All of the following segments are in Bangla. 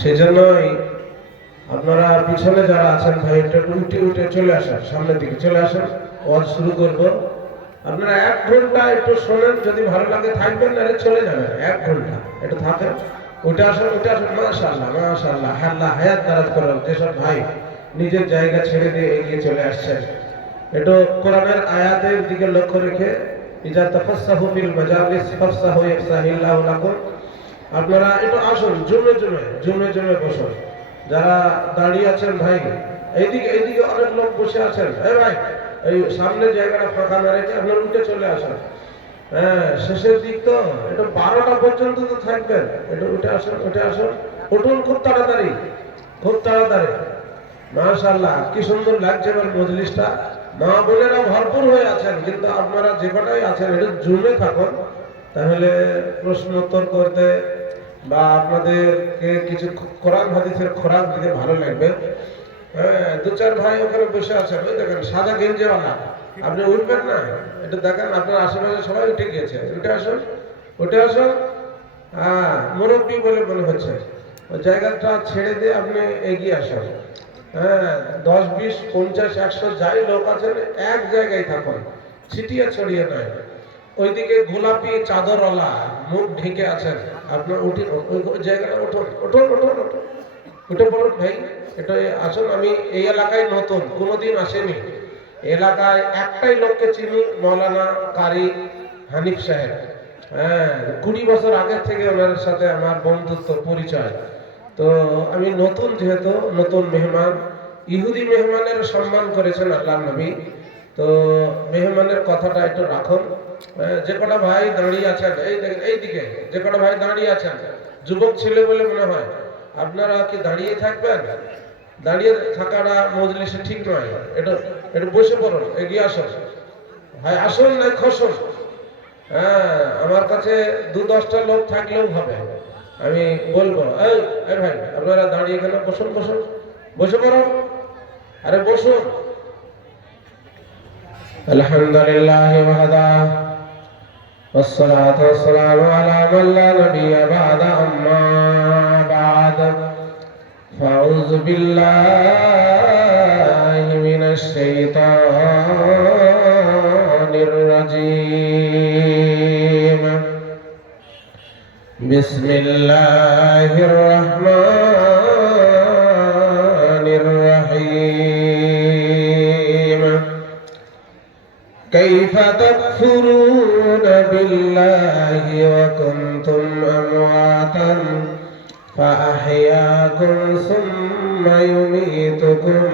সেজন্যই আপনারা পিছনে যারা আছেন ভাই একটু উঠে চলে আসেন, সামনের দিকে চলে আসেন, ওয়াজ শুরু করব। আপনারা 1 ঘন্টা একটু শোনেন, যদি ভালো লাগে থাকবেন, নাহলে চলে যাবেন। 1 ঘন্টা একটু থাকেন, উঠে আসেন। মাশাআল্লাহ মাশাআল্লাহ, আল্লাহ হায়াত দারাজ করুন। যেসব ভাই নিজের জায়গা ছেড়ে দিয়ে এগিয়ে চলে আসছেন, একটু কোরআনের আয়াতের দিকে লক্ষ্য রেখে, ইজা তাফাসসাহু ফিল মাজালিস ফাফসাহু ইয়াফসাহিল্লাহু লাকুম। আপনারা একটু আসুন, জমে বসুন। যারা দাঁড়িয়ে আছেন ভাই, এইদিকে অনেক লোক বসে আছেন। এই ভাই, এই সামনের জায়গাটা ফাঁকা না রেখে আপনারা উঠে চলে আসেন। হ্যাঁ, শেষের দিক তো, একটু 12টা পর্যন্ত তো থাকবেন। একটু উঠে আসুন, উঠুন খুব তাড়াতাড়ি। মাশাআল্লাহ, কি সুন্দর লাগছে এবার মজলিসটা। মা বোনেরা ভরপুর হয়ে আছেন, কিন্তু আপনারা যে কটাই আছেন একটু জমে থাকুন, তাহলে প্রশ্ন উত্তর করতে বা আপনাদেরকে কিছু কোরআন হাদিসের খোরাক দিতে ভালো লাগবে। হ্যাঁ, 2-4 ভাই ওখানে বসে আছেন, ওই দেখেন সাদা গেঞ্জিওয়ালা। আপনি উঠবেন না? এটা দেখেন, আপনার আশেপাশে সবাই উঠে গিয়েছে। উঠে আসুন। হ্যাঁ, মুরব্বী বলে মনে হচ্ছে। ওই জায়গাটা ছেড়ে দিয়ে আপনি এগিয়ে আসুন। হ্যাঁ, 10, 20, 50, 100 যাই লোক আছেন, এক জায়গায় থাকুন, ছিটিয়ে ছড়িয়ে নয়। ওইদিকে গোলাপি চাদরওয়ালা মুখ ঢেকে আছেন, আপনার ওই জায়গাটা উঠুন। উঠে বলুন ভাই, এটা আসুন। আমি এই এলাকায় নতুন, কোনোদিন আসেনি। এলাকায় একটাই লোককে চিনি, মৌলানা কারি হানিফ সাহেব। হ্যাঁ, 20 বছর আগের থেকে ওনার সাথে আমার বন্ধুত্ব পরিচয়। তো আমি নতুন, যেহেতু নতুন মেহমান, ইহুদি মেহমানের সম্মান করেছেন আল্লাহ নবী। তো মেহমানের কথাটা একটু রাখুন। যে কটা ভাই দাঁড়িয়ে আছেন, এইদিকে যে কটা ভাই দাঁড়িয়ে আছেন, যুবক ছেলে বলে মনে হয়, আপনারা কি দাঁড়িয়ে থাকবেন? দাঁড়িয়ে থাকাটা মজলিসে ঠিক নয়। একটু বসে পড়ুন, এগিয়ে আসুন ভাই, আসুন না খসুন। হ্যাঁ, আমার কাছে 2-10টা লোক থাকলেও হবে। আমি বলবো, এই ভাই, আপনারা দাঁড়িয়ে গেলে বসে পড়ুন। আরে বসুন। আলহামদুলিল্লাহ ওয়াহদা, والصلاة والسلام على من لا نبي بعد. أما بعد، فأعوذ بالله من الشيطان الرجيم. بسم الله الرحمن الرحيم. كيف تكفرون بالله وكنتم أمواتا فأحياكم ثم يميتكم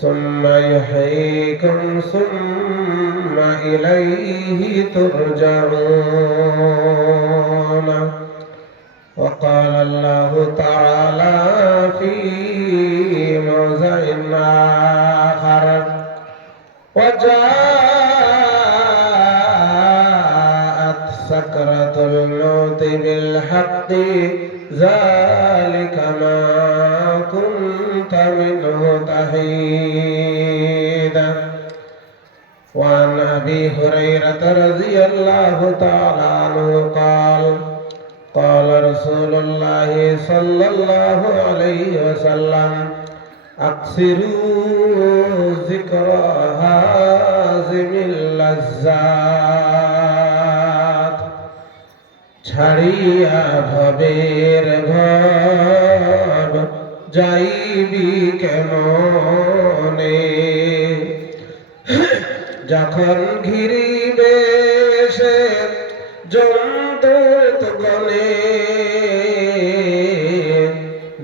ثم يحييكم ثم إليه ترجعون. وقال الله تعالى في موضع آخر: وجاءت سكرة الموت بالحق ذلك ما كنت منه تحيد. وعن أبي هريرة رضي الله تعالى عنه قال: قال رسول الله صلى الله عليه وسلم: أكثروا ذكر هازم اللذات. ছাড়িয়া ভবের ভাব যাইবি কেমনে, যখন ঘিরিবে সে জন্তুর কনে,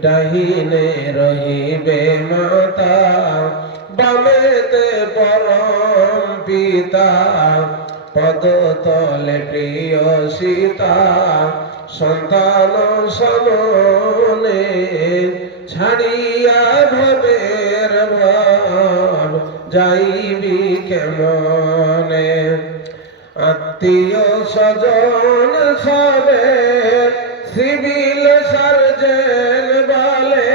ডাহিনে রহিবে মাতা, বামেতে পরম পিতা, পদতলে প্রিয় সীতা, সন্তান সমনে, ছাড়িয়া ভবের ভাব যাইবি কেমনে। আত্মীয় স্বজন সবে সিভিল সার্জন বলে,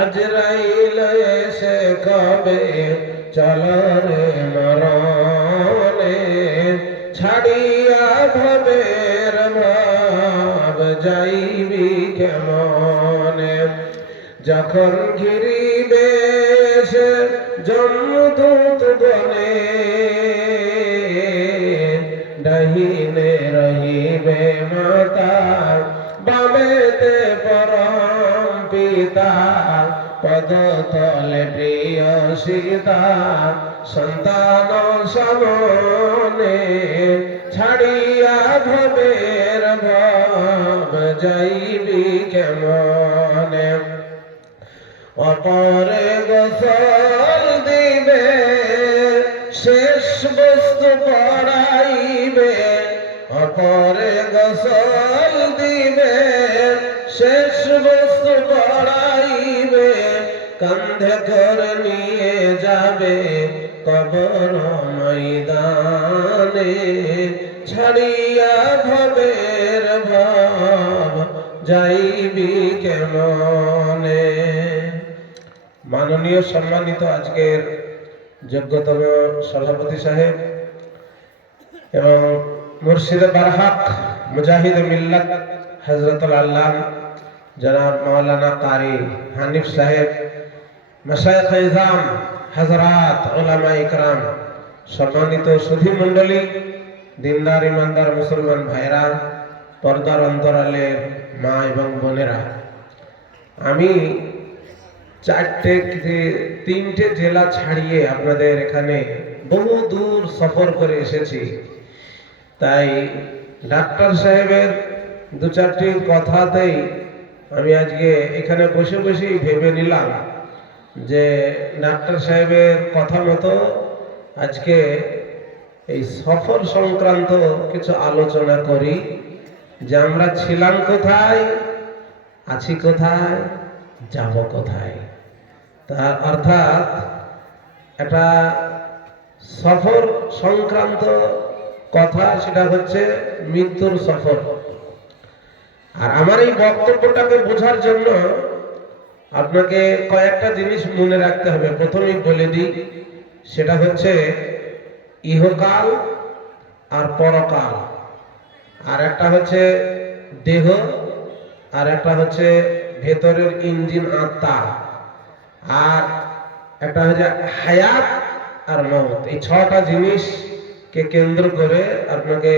আজরাইল এসে কবে চলরে মরণে, ছাড়িয়া ভবের ভাব যাইবি কেমনে। কেমনে, যখন ঘিরিবে সে যমদূত গণে, ডাহিনে রহিবে মাতা, বামেতে পরম পিতা, পদতলে প্রিয় সীতা, সন্তান সমনে, ছাড়িয়া ভবের ভব যাইবি কেমনে, অপরে গোসল দিবে, শেষ বস্তু পড়াইবে, অপরে গোসল দিবে, শেষ বস্তু পড়াইবে, কান্ধে করে নিয়ে যাবে কবর ময়দানে, ছাড়িয়া ভবের ভব যাইবি কেমনে। মাননীয় সম্মানিত আজকের যোগ্যতম সভাপতি সাহেব এবং মুর্শিদে বারহাক মুজাহিদ মিল্লাত হযরতুল আল্লাহ জনাব মাওলানা কারি হানিফ সাহেব, মাশায়েখ ইজাম হযরত উলামা ইকরাম, সম্মানিত সুধী মণ্ডলী, দিনদার ইমানদার মুসলমান ভাইরা, পর্দার অন্তরালে মা এবং বোনেরা, আমি তিনটে জেলা ছাড়িয়ে আপনাদের এখানে বহু দূর সফর করে এসেছি। তাই ডাক্তার সাহেবের দু চারটি কথাতেই আমি আজকে এখানে বসে বসেই ভেবে নিলাম যে ডাক্তার সাহেবের কথা মতো আজকে এই সফর সংক্রান্ত কিছু আলোচনা করি, যে আমরা ছিলাম কোথায়, আছি কোথায়, যাব কোথায়। তার অর্থাৎ একটা সফর সংক্রান্ত কথা, সেটা হচ্ছে মৃত্যুর সফর। আর আমার এই বক্তব্যটাকে বোঝার জন্য আপনাকে কয়েকটা জিনিস মনে রাখতে হবে। প্রথমেই বলে দিই, সেটা হচ্ছে ইহকাল আর পরকাল, আর একটা হচ্ছে দেহ, আর একটা হচ্ছে ভেতরের ইঞ্জিন আত্মা, আর একটা হচ্ছে হায়াত আর মওত। এই ছটা জিনিসকে কেন্দ্র করে আপনাকে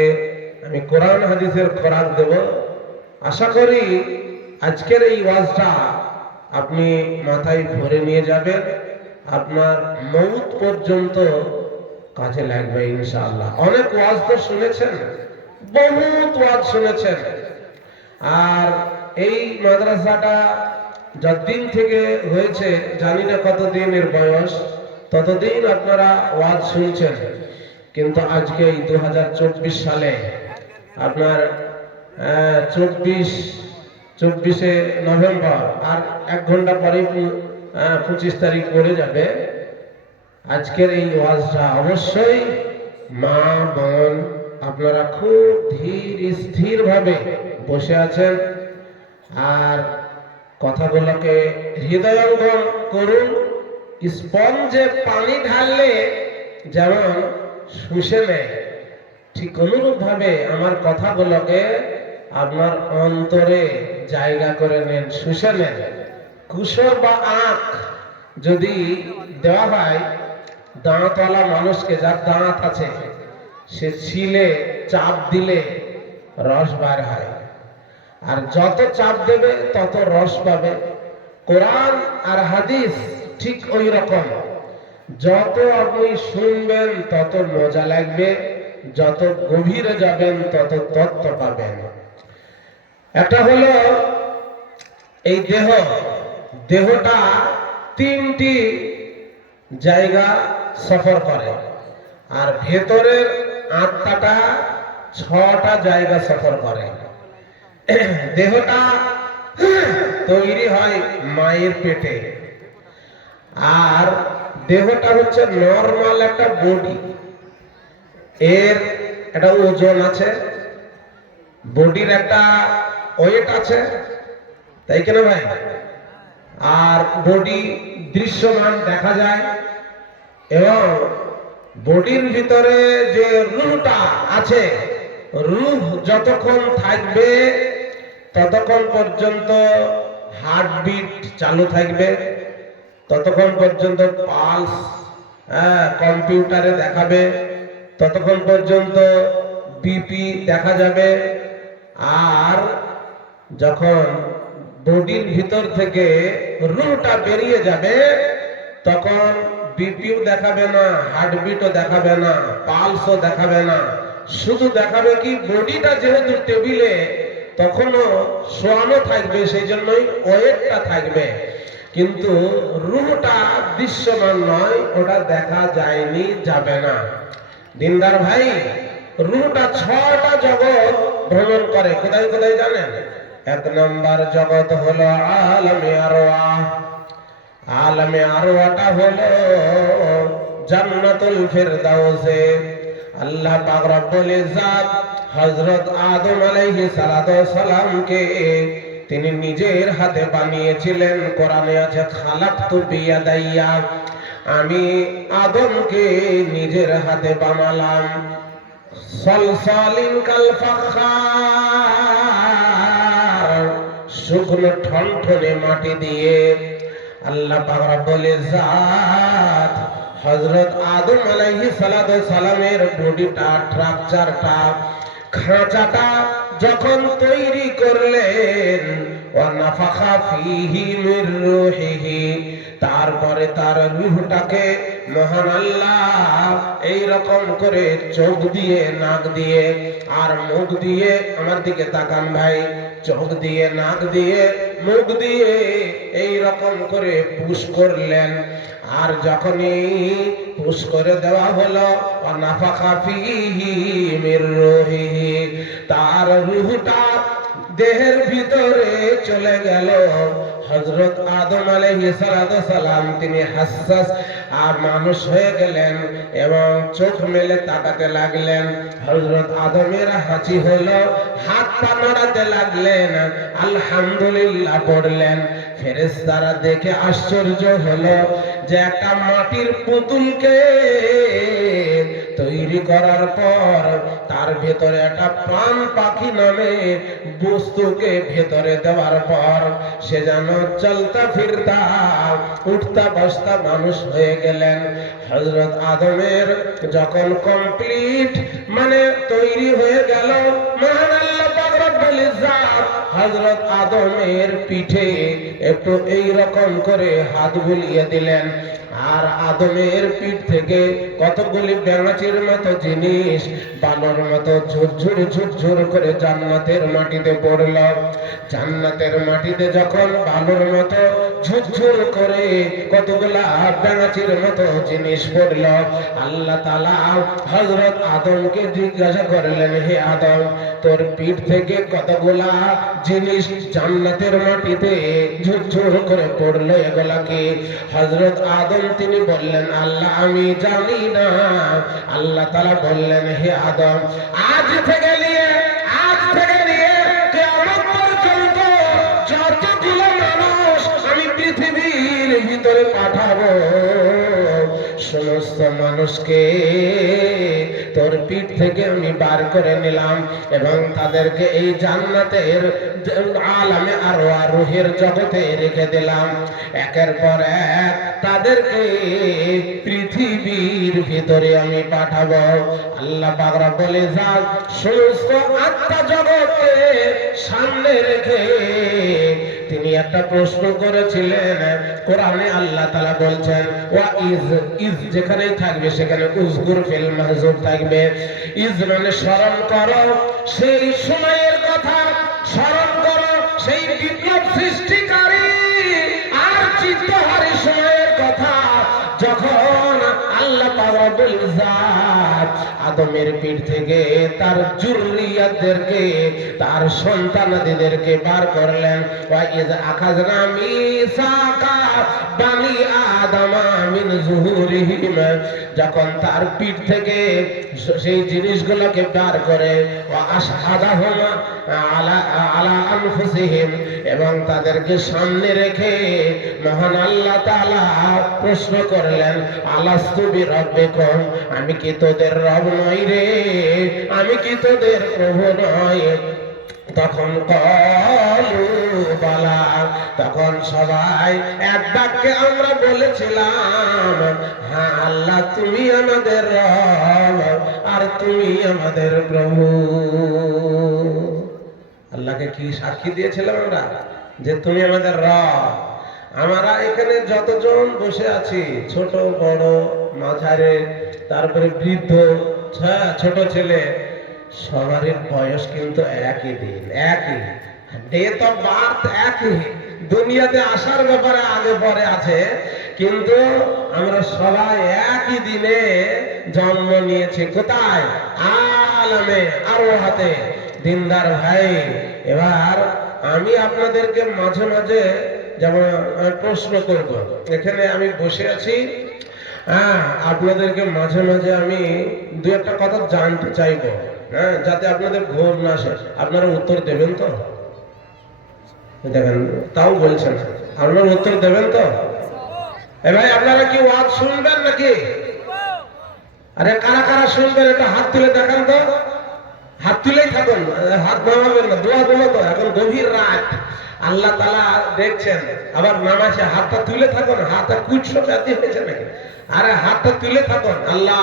আমি কোরআন হাদিসের খোরাক দেব। আশা করি আজকের এই ওয়াজটা আপনি মাথায় ভরে নিয়ে যাবেন, আপনার মওত পর্যন্ত কাজে লাগবে ইনশাআল্লাহ। অনেক ওয়াজ তো শুনেছেন, বহুত ওয়াজ শুনেছেন, আর এই মাদ্রাসাটা যতদিন থেকে হয়েছে জানি না কতদিনের বয়স, ততদিন আপনারা ওয়াজ শুনছেন। কিন্তু আজকে এই 2024 সালে আপনার 24শে নভেম্বর, আর 1 ঘন্টা পরে 25 তারিখ পড়ে যাবে। আজকের এই ওয়াজটা অবশ্যই মা বোন আপনারা খুব ধীর স্থির ভাবে বসে আছেন, আর কথাগুলোকে হৃদয়ঙ্গম করুন। স্পঞ্জে পানি ঢাললে যেমন শুষে নেয়, ঠিক অনুরূপ ভাবে আমার কথাগুলোকে আপনার অন্তরে জায়গা করে নেন, শুষে নেন। কুসর বা আখ যদি দেওয়া হয় দাঁতওয়ালা মানুষকে, যার দাঁত আছে, সে ছিলে চাপ দিলে রস বার হয়, আর যত চাপ দেবে তত রস পাবে। কোরআন আর হাদিস ঠিক ওই রকম, যত আপনি শুনবেন তত মজা লাগবে, যত গভীরে যাবেন তত তত্ত্ব পাবেন। একটা হলো এই দেহটা 3টি জায়গা সফর করে, আর ভেতরের আত্মাটা 6টা জায়গা সফর করে। দেহটা তৈরি হয় মায়ের পেটে, আর দেহটা হচ্ছে নরমাল একটা বডি, এর একটা ওজন আছে, বডির একটা ওয়েট আছে, তাই কেন ভাই? আর বডি দৃশ্যমান দেখা যায়, এবং বডির ভিতরে যে রূহটা আছে, রূহ যতক্ষণ থাকবে ততক্ষণ পর্যন্ত হার্টবিট চালু থাকবে, ততক্ষণ পর্যন্ত পালস কম্পিউটারে দেখাবে, ততক্ষণ পর্যন্ত বিপি দেখা যাবে। আর যখন বডির ভিতর থেকে রুহটা বেরিয়ে যাবে তখন বিপিও দেখাবে না, হার্টবিটও দেখাবে না, পালসও দেখাবে না, শুধু দেখাবে কি বডিটা যেহেতু টেবিলে তখনও শোয়ানো থাকবে, সেই জন্যই ওয়েটটা থাকবে, কিন্তু রুহটা দৃশ্যমান নয়, ওটা দেখা যায়নি, যাবে না। দিনদার ভাই, রুহটা 6টা জগৎ ভ্রমণ করে। কোথায় কোথায় জানেন? 1 নম্বর জগৎ হলো আলামে আরওয়াহ। আলামে আরওয়াহটা হলো জান্নাতুল ফিরদাউসে। আল্লাহ পাক রব্বুল ইজ্জত হযরত আদম আলাইহিস সালাতু ওয়াস সালামকে তিনি নিজের হাতে বানিয়েছিলেন। কোরআনে আছে খালাকতু বিয়াদাইয়া, আমি আদমকে নিজের হাতে বানালাম। সলসালিন কাল ফাখার, শুকনো ঠনঠনে মাটি দিয়ে আল্লাহ পাক রব্বুল ইজ্জত হযরত আদম আলাইহিস সালাতু ওয়াস সালামের বডিটা, স্ট্রাকচারটা, খাঁচাটা যখন তৈরি করলেন, ওয়া নাফাখা ফীহি মির রূহিহি, তারপরে তার রূহটাকে মহান আল্লাহ এই রকম করে চোখ দিয়ে, নাক দিয়ে আর মুখ দিয়ে, আমার দিকে তাকান ভাই, চোখ দিয়ে, নাক দিয়ে, মুখ দিয়ে এই রকম করে পুশ করলেন। আর যখনই পুশ করে দেওয়া হলো, নাফাখা ফীহি মির রূহিহি, তার রূহটা দেহের ভিতরে চলে গেল। হযরত আদম আলাইহিস সালাতু সালাম তিনি হাসাস আর মানুষ হয়ে গেলেন এবং চোখ মেলে তাকাতে লাগলেন। হযরত আদমের হাঁচি হলো, হাত পা নাড়াতে লাগলেন, আলহামদুলিল্লাহ পড়লেন। ফেরেশতারা দেখে আশ্চর্য হলো যে একটা মাটির পুতুলকে তৈরি করার পর তার ভেতরে একটা প্রাণ পাখি নামে বস্তুকে ভেতরে দেওয়ার পর সে যেন চলতা ফিরতা, উঠতা বসতা মানুষ হয়ে গেলেন। হযরত আদমের যখন কমপ্লিট মানে তৈরি হয়ে গেল, মহান আল্লাহ পাক রব্বুল ইজ্জত হযরত আদমের পিঠে একটু এই রকম করে হাত বুলিয়ে দিলেন। আর আদমের পিঠ থেকে কতগুলি ব্যাঙাচির মতো জিনিস বালুর মতো ঝুরঝুর ঝুরঝুর করে জান্নাতের মাটিতে পড়ল। জান্নাতের মাটিতে যখন বালুর মতো ঝুরঝুর করে কতগুলা ব্যাঙাচির মতো জিনিস পড়ল, আল্লাহ তাআলা হযরত আদমকে জিজ্ঞাসা করলেন, হে আদম, তোর পিঠ থেকে কতগুলা জিনিস জান্নাতের মাটিতে ঝুরঝুর করে পড়লো, এগুলা কি? হযরত আদম তিনি বললেন, আল্লাহ আমি জানি না। আল্লাহ তাআলা বললেন, হে আদম, আজ থেকে নিয়ে কিয়ামত পর্যন্ত যতগুলো মানুষ আমি পৃথিবীর ভিতরে পাঠাবো, সমস্ত মানুষকে তোর পিঠ থেকে আমি বার করে নিলাম এবং তাদেরকে এই জান্নাতের আলামে আরওয়াহ রূহের জগতে রেখে দিলাম। একের পর এক তাদেরকে পৃথিবীর ভিতরে আমি পাঠাবো। আল্লাহ পাক রব্বুল ইজ্জত সমস্ত আত্মা জগৎকে সামনে রেখে তিনি একটা প্রশ্ন করেছিলেন। কোরআনে আল্লাহ তাআলা বলছেন, ওয়া ইজ যেখানেই থাকবে সেখানে উযকুর ফিল মাহযুব থাকবে। ইজ মানে স্মরণ করো সেই সময়ের কথা, স্মরণ করো সেই বিপ্লব সৃষ্টিকারী আর চিত্তহারী সময়ের কথা, যখন আল্লাহ পাক রব্বুল ইজ্জত আদমের পিঠ থেকে তার যুররিয়াতদেরকে, তার সন্তানাদিদেরকে বার করলেন। ওয়া ইজ আখাযনা মিসাকা বানি আদমা মিন যুহুরিহিম, যখন তার পিঠ থেকে সেই জিনিসগুলোকে বার করে, ওয়া আশহাদাহুম আলা আনফুসিহিম, এবং তাদেরকে সামনে রেখে মহান আল্লাহ তাআলা প্রশ্ন করলেন, আলাস্তু বিরাব্বিকুম, আমি কি তোদের রব নই রে? আমি কি তোদের প্রভু নই? তখন কলু বালা, তখন সবাই এক বাক্যে আমরা বলেছিলাম, হ্যাঁ আল্লাহ তুমি আমাদের রব আর তুমি আমাদের প্রভু। আল্লাহকে কি সাক্ষী দিয়েছিলাম আমরা যে তুমি আমাদের রব। আমরা এখানে যতজন বসে আছি, ছোট বড় মাঝারে, তারপরে বৃদ্ধ, ছোট ছেলে, সবারই বয়স কিন্তু একই দিন, একই ডেট অফ বার্থ, একই। দুনিয়াতে আসার ব্যাপারে আগে পরে আছে, কিন্তু আমরা সবাই একই দিনে জন্ম নিয়েছি। কোথায়? আলামে আরওয়াহাতে। দিনদার ভাই, এবার আমি আপনাদেরকে মাঝে মাঝে যেমন প্রশ্ন করব। এখানে আমি বসে আছি, হ্যাঁ, আপনাদেরকে মাঝে মাঝে আমি দু একটা কথা জানতে চাইবো, হ্যাঁ, যাতে আপনাদের ঘুম না আসে। আপনারা উত্তর দেবেন তো? দেখেন, তাও বলছেন, আপনারা উত্তর দেবেন তো? এ ভাই, আপনারা কি ওয়াজ শুনবেন নাকি? আরে কারা কারা শুনবেন এটা হাত তুলে দেখান তো। হাত তুলেই থাকুন, হাত নামাবেন না। দোয়া দোয়া তো, এখন গভীর রাত, আল্লাহ তাআলা দেখছেন। আবার নামাজে হাতটা তুলে থাকুন, হাতটা কুচশো ব্যাধি হয়েছে নাকি? আরে হাতটা তুলে থাকুন। আল্লাহ,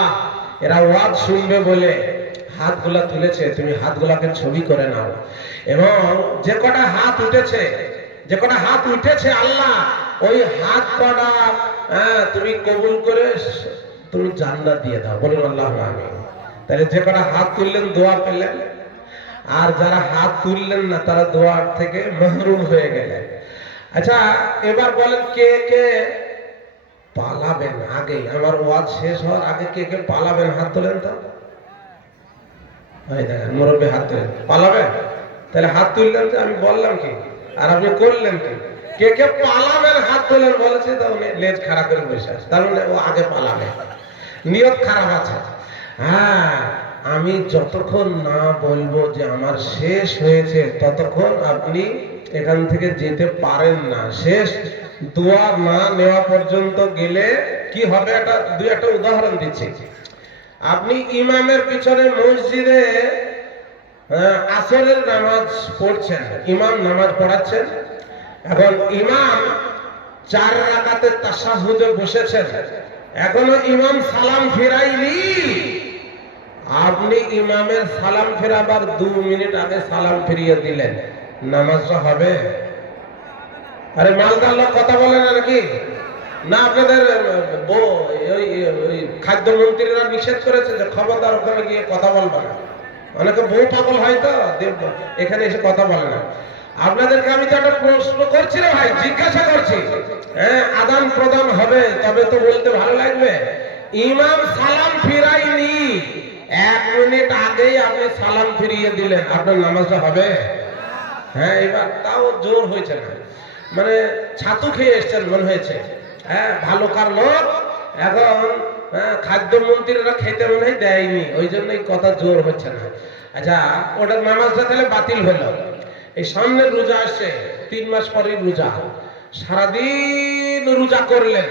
এরা ওয়াজ শুনবে বলে হাতগুলা তুলেছে, তুমি হাতগুলাকে ছবি করে নাও। এবং যে কটা হাত উঠেছে, যে কটা হাত উঠেছে আল্লাহ, ওই হাত কটা তুমি কবুল করে তুমি জান্নাত দিয়ে দাও। বলুন আল্লাহুম্মা আমিন। তাহলে যে কটা হাত তুললেন দোয়া পেলেন, আর যারা হাত তুললেন না তারা দোয়ার থেকে মাহরুম হয়ে গেলেন। আচ্ছা, এবার বলেন কে কে পালাবেন আগে? আমার ওয়াজ শেষ হওয়ার আগে কে কে পালাবেন? হাত তোলেন তো। মুরব্বী হাত তোলেন, পালাবেন? তাহলে হাত তুললেন যে আমি বললাম কি আর আপনি করলেন কি? কে কে পালাবেন হাত তোলেন বলেছে, তো উনি লেজ খারাপ করে বসে আছে, তার মানে ও আগে পালাবে, নিয়ত খারাপ আছে। হ্যাঁ, আমি যতক্ষণ না বলবো যে আমার শেষ হয়েছে ততক্ষণ আপনি এখান থেকে যেতে পারেন না। শেষ দোয়া না নেওয়া পর্যন্ত গেলে কি হবে, এটা দুই একটা উদাহরণ দিচ্ছি। আপনি ইমামের পিছনে মসজিদে আসরের নামাজ পড়ছেন, ইমাম নামাজ পড়াচ্ছেন, এখন ইমাম 4 রাকাতে তাশাহুদে বসেছেন, এখনো ইমাম সালাম ফিরাইনি। আপনি ইমামের সালাম ফেরাবার 2 মিনিট আগে সালাম ফিরিয়ে দিলেন, নামাজটা হবে? আরে মালদার লোক কথা বলে না নাকি? না আপনাদের ওই খাদ্যমন্ত্রীরা নিষেধ করেছে যে খবরদার ওখানে গিয়ে কথা বলবা না। অনেকে বউ পাগল হয় তো এখানে এসে কথা বলে না। আপনাদেরকে আমি তো একটা প্রশ্ন করছি রে ভাই, জিজ্ঞাসা করছি। হ্যাঁ, আদান প্রদান হবে তবে তো বলতে ভালো লাগবে। ইমাম সালাম ফিরাইনি, 1 মিনিট আগেই আপনি সালাম ফিরিয়ে দিলেন, আপনার নামাজটা হবে? হ্যাঁ, এবার তাও জোর হয়েছে না, মানে ছাতু খেয়ে এসছেন মনে হয়েছে। হ্যাঁ, ভালো কার লোক, এখন খাদ্যমন্ত্রীরা খেতে মনে হয় দেয়নি, ওই জন্যই কথা জোর হচ্ছে না। আচ্ছা, ওটার নামাজটা তাহলে বাতিল হলো। এই সামনে রোজা আসছে, 3 মাস পরেই রোজা। সারাদিন রোজা করলেন,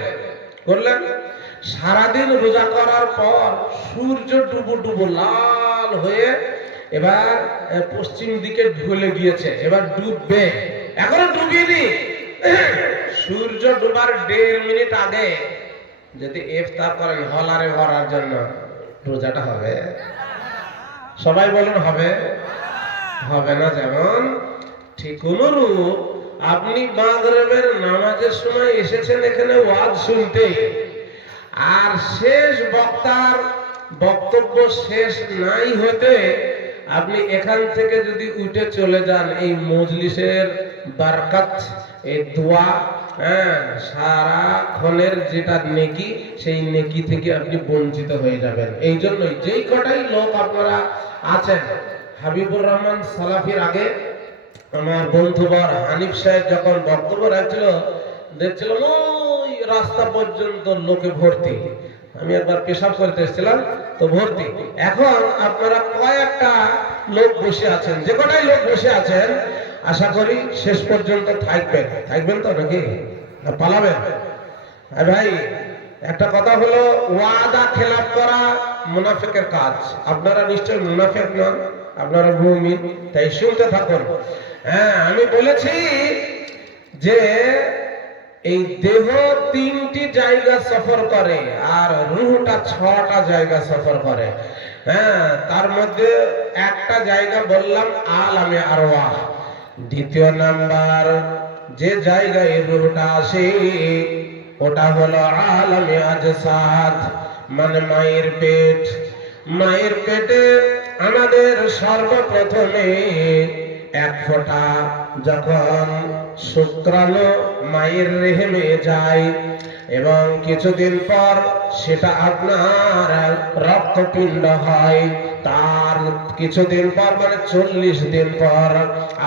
সারাদিন রোজা করার পর সূর্য ডুবো ডুবো লাল হয়ে এবার পশ্চিম দিকে ঢলে গিয়েছে, এবার ডুববে, এখনো ডুবিনি। সূর্য ডুবার 1.5 মিনিট আগে যদি ইফতার করেন হলারে ভরার জন্য, রোজাটা হবে? সবাই বলুন হবে? হবে না। যেমন ঠিক অনুরূপ আপনি মাগরিবের নামাজের সময় এসেছেন এখানে ওয়াজ শুনতে, আর শেষ বক্তার বক্তব্য শেষ নাই হতে আপনি এখান থেকে যদি উঠে চলে যান, এই মজলিসের বারকাত, এই দোয়া, সারাক্ষণের যেটা নেকি, সেই নেকি থেকে আপনি বঞ্চিত হয়ে যাবেন। এই জন্যই যেই কটাই লোক আপনারা আছেন, হাবিবুর রহমান সালাফির আগে আমার বন্ধুবর হানিফ সাহেব যখন বক্তব্য রাখছিল, দেখছিলাম ওই রাস্তা পর্যন্ত লোকে ভর্তি। আমি একবার পেশাব করতে এসেছিলাম তো ভর্তি। এখন আপনারা কয়েকটা লোক বসে আছেন, যে কটাই লোক বসে আছেন আশা করি শেষ পর্যন্ত থাকবেন তো নাকি না পালাবেন? ভাই, একটা কথা হলো ওয়াদা খেলাপ করা মুনাফিকের কাজ। আপনারা নিশ্চয় মুনাফিক নন, আপনারা মুমিন, তাই শুনতে থাকুন। হ্যাঁ, আমি বলেছি যে এই দেহ 3টি জায়গা সফর করে আর রূহটা 6টা জায়গা সফর করে। হ্যাঁ, তার মধ্যে একটা জায়গা বললাম আলামে আরওয়াহ। দ্বিতীয় নাম্বার যে জায়গায় রূহটা আসে ওটা হলো আলামে আজসাদ, মানে মায়ের পেট। মায়ের পেটে আমাদের সর্বপ্রথমে এক ফোঁটা যখন শুক্রাণু মায়ের রেহেমে যায় এবং কিছুদিন পর সেটা আপনার রক্তপিণ্ড হয়, তার কিছুদিন পর মানে 40 দিন পর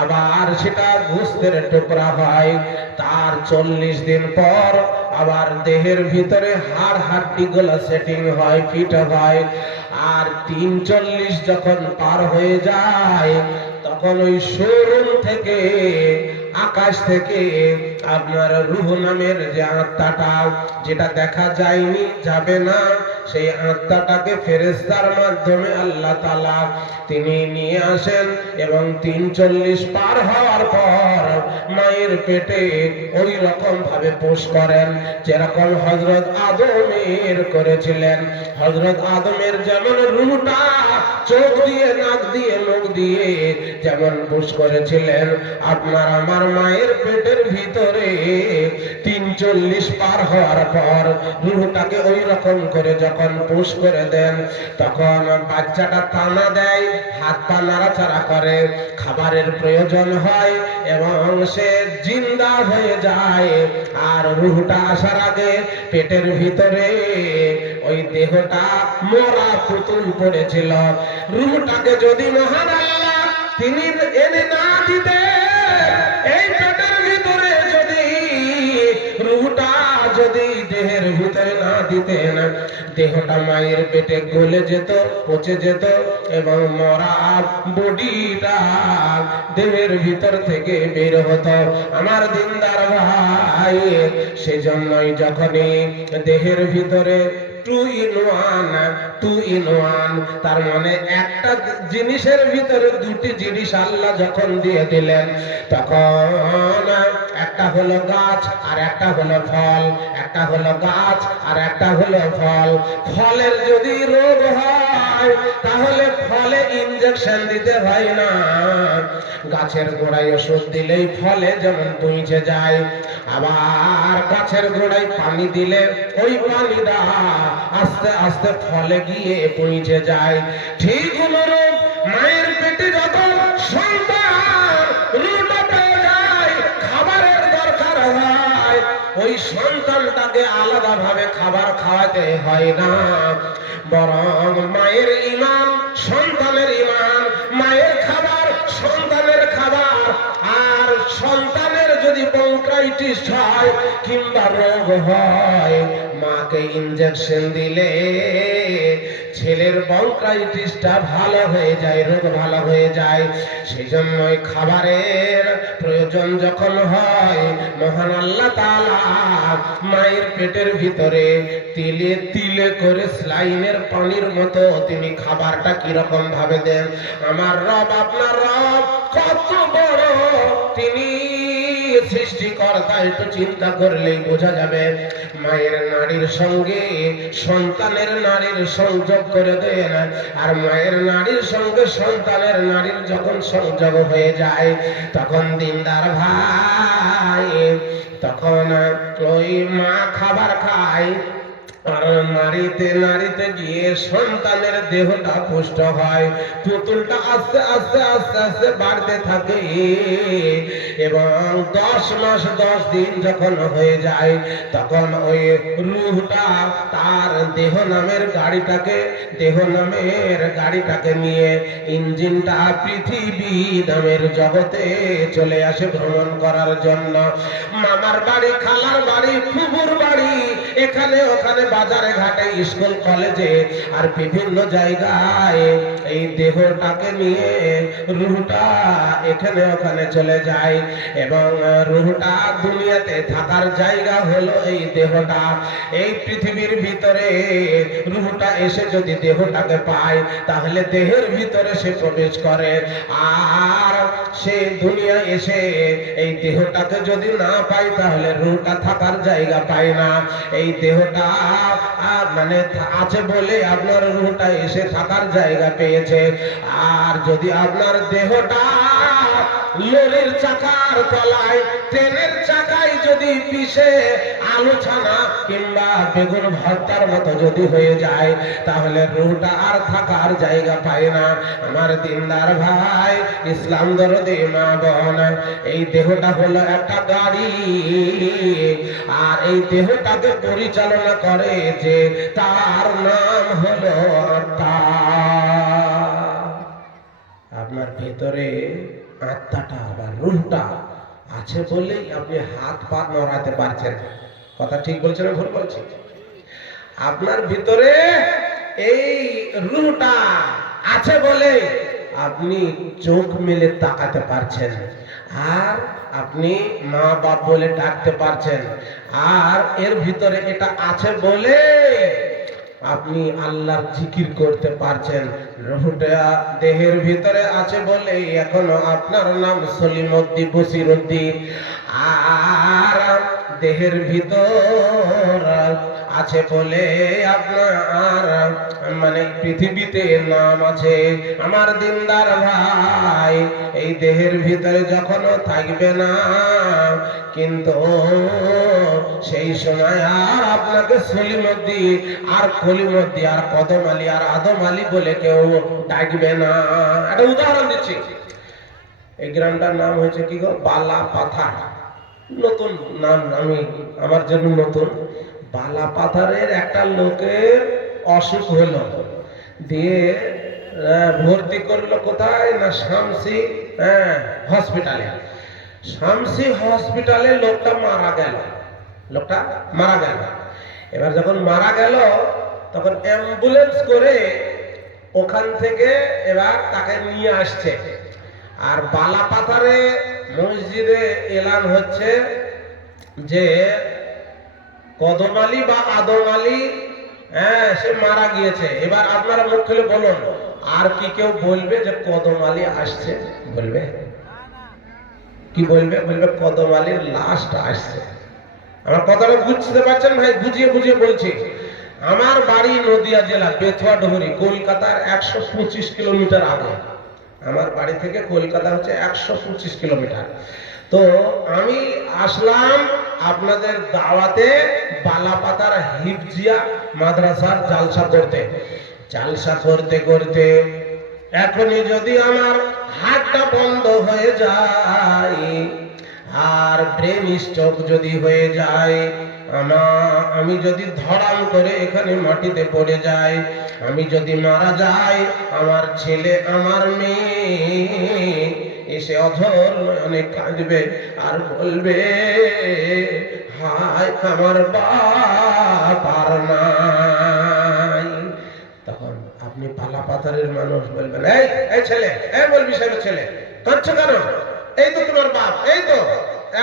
আবার সেটা গোশতের টুকরা হয়, তার 40 দিন পর আবার দেহের ভিতরে হাড় হাড্ডি গুলো সেটিং হয়, ফিট হয়। আর 43 যখন পার হয়ে যায় তখন ওই শোরুম থেকে, আকাশ থেকে আপনার রূহ নামের যে আত্মাটা, যেটা দেখা যায়নি যাবে না, সেই আত্মাটাকে ফেরেশতার মাধ্যমে আল্লাহ তাআলা তিনি নিয়ে আসেন এবং 43 পার হওয়ার পর মায়ের পেটে ওই রকম ভাবে পোষ করেন যেরকম হযরত আদমের করেছিলেন। হযরত আদমের যেমন রূহটা চোখ দিয়ে, নাক দিয়ে, মুখ দিয়ে যেমন পোষ করেছিলেন, আপনার আমার মায়ের পেটের ভিতরে 43 পার হওয়ার পর রূহটাকে ওই রকম করে যখন পুশ করে দেন তখন বাচ্চাটা টানা দেয়, হাত পা নাড়াচাড়া করে, খাবারের প্রয়োজন হয় এবং সে জিন্দা হয়ে যায়। আর রূহটা আসার আগে পেটের ভিতরে ওই দেহটা মরা পুতুল পড়েছিল। রূহটাকে যদি মহান আল্লাহ তিনি এনে না দিতে, এই পেটের ভিতরে যদি রূহটা যদি দেহের ভিতরে না দিতেন, দেহটা মায়ের পেটে গলে যেত, পচে যেত এবং মরা বডিটা দেহের ভিতর থেকে বের হতো। আমার দিনদার ভাই, সেজন্যই যখনই দেহের ভিতরে 2 in 1, তার মানে একটা জিনিসের ভিতরে 2টি জিনিস আল্লাহ যখন দিয়ে দিলেন, তখন একটা হলো গাছ আর একটা হলো ফল, একটা হলো গাছ আর একটা হলো ফল। ফলের যদি রোগ হয় তাহলে ফলে ইনজেকশন দিতে হয় না, গাছের গোড়ায় ওষুধ দিলেই ফলে যেমন পৌঁছে যায়। আবার গাছের গোড়ায় পানি দিলে ওই পানিটা আস্তে আস্তে ফলে গিয়ে পৌঁছে যায়। ঠিক অনুরূপ মায়ের পেটে যখন সন্তান রূহটা পেয়ে যায়, খাবারের দরকার হয়, ওই সন্তানটাকে আলাদা ভাবে খাবার খাওয়াতে হয় না, বরং মায়ের ঈমান সন্তানের ঈমান, মায়ের খাবার সন্তানের খাবার। আর সন্তানের যদি ব্রঙ্কাইটিস হয় কিংবা রোগ হয়, মাকে ইনজেকশন দিলে ছেলের ব্রঙ্কাইটিসটা ভালো হয়ে যায়, রোগ ভালো হয়ে যায়। সেই জন্যই খাবারের প্রয়োজন যখন হয়, মহান আল্লাহ তাআলা মায়ের পেটের ভিতরে তিলে তিলে করে স্লাইনের পানির মতো তিনি খাবারটা কিরকম ভাবে দেন। আমার রব, আপনার রব কত বড় তিনি সৃষ্টিকর্তা, একটু চিন্তা করলেই বোঝা যাবে। মায়ের নাড়ির সঙ্গে সন্তানের নাড়ির সংযোগ করে দেন, আর মায়ের নাড়ির সঙ্গে সন্তানের নাড়ির যখন সংযোগ হয়ে যায় তখন দিনদার ভাই, তখন ওই মা খাবার খায় আর নারীতে নারীতে গিয়ে সন্তানের দেহটা পুষ্ট হয়, পুতুলটা আস্তে আস্তে আস্তে আস্তে বাড়তে থাকে এবং 10 মাস 10 দিন যখন হয়ে যায় তখন ওই রূহটা তার দেহ নামের গাড়িটাকে নিয়ে ইঞ্জিনটা পৃথিবী নামের জগতে চলে আসে ভ্রমণ করার জন্য। মামার বাড়ি, খালার বাড়ি, ফুফুর বাড়ি, এখানে ওখানে, বাজারে ঘাটে, স্কুল কলেজে আর বিভিন্ন জায়গায় এই দেহটাকে নিয়ে রূহটা এখানে ওখানে চলে যায় এবং রূহটা দুনিয়াতে থাকার জায়গা হলো এই দেহটা। এই পৃথিবীর ভিতরে রূহটা এসে যদি দেহটাকে পায় তাহলে দেহের ভিতরে সে প্রবেশ করে, আর সে দুনিয়া এসে এই দেহটাকে যদি না পায় তাহলে রূহটা থাকার জায়গা পায় না। এই দেহটা মানে আছে বলে আপনার রূহটা এসে থাকার জায়গা পেয়েছে। আর যদি আপনার দেহটা লরির চাকার তলায়, ট্রেনের চাকায় যদি পিষে আলু ছানা কিংবা বেগুন ভর্তার মতো যদি হয়ে যায় তাহলে রূহটা আর থাকার জায়গা পায় না। আমার দিনদার ভাই, ইসলাম দরদি মা বোন, এই দেহটা হলো একটা গাড়ি, আর এই দেহটাকে পরিচালনা করে যে, তার নাম হলো আত্মা। আপনার ভেতরে আত্মাটা বা রূহটা আছে বলেই আপনি হাত পা নড়াতে পারছেন। কথা ঠিক বলছেন না ভুল বলছি? আপনার ভিতরে এই রূহটা আছে বলে আপনি চোখ মেলে তাকাতে পারছেন, আর আপনি মা বাপ বলে ডাকতে পারছেন, আর এর ভিতরে এটা আছে বলে আপনি আল্লাহর জিকির করতে পারছেন। রূহটা দেহের ভিতরে আছে বলে এখনো আপনার নাম সলিমউদ্দিন বসিরউদ্দিন, আর দেহের ভিতর আছে বলে আপনার মানে পৃথিবীতে নাম আছে। আমার দিনদার ভাই, এই দেহের ভিতরে যখনও থাকবে না কিন্তু সেই সময় আর আপনাকে সলিমউদ্দিন আর কলিমউদ্দিন আর কদম আলী আর আদম আলী বলে কেউ ডাকবে না। একটা উদাহরণ দিচ্ছি, এই গ্রামটার নাম হয়েছে কি গো, বালা পাথার। নতুন নাম, আমি আমার জন্য নতুন। বালা পাথারের একটা লোকের অসুখ হলো, দিয়ে ভর্তি করলো কোথায় না শামসি হসপিটালে। শামসি হসপিটালে লোকটা মারা গেল। এবার যখন মারা গেল তখন অ্যাম্বুলেন্স করে ওখান থেকে এবার তাকে নিয়ে আসছে। আর বালাপাথারে মসজিদে এলান হচ্ছে যে কদম আলী বা আদম আলী সে মারা গিয়েছে। এবার আপনারা মুখ খুলে বলুন, আর কি কেউ বলবে যে কদম আলী আসছে? বলবে কি বলবে? বলবে কদম আলীর লাশটা আসছে। আমার কথাটা বুঝতে পারছেন ভাই? বুঝিয়ে বলছি। আমার বাড়ি নদিয়া জেলা বেথুয়া ডুবুরি, কলকাতার 125 কিলোমিটার আগে। আমার বাড়ি থেকে কলকাতা হচ্ছে 125 কিলোমিটার। তো আমি আসলাম আপনাদের দাওয়াতে বালাপাতার হিফজিয়া মাদ্রাসার জালসা করতে এখনই যদি আমার হাতটা বন্ধ হয়ে যায় আর ব্রেন স্ট্রোক যদি হয়ে যায়, আমি যদি ধরাম করে এখানে মাটিতে পড়ে যাই, আমি যদি মারা যাই, আমার ছেলে আমার মেয়ে এসে অঝর অনেক কাঁদবে আর বলবে, হায় আমার বাপ আর নাই। তখন আপনি পালাপাথারের মানুষ বলবেন, এই ছেলে, বলবি সাহেবের ছেলে, কাঁদছো কেন? এই তো তোমার বাপ, এই তো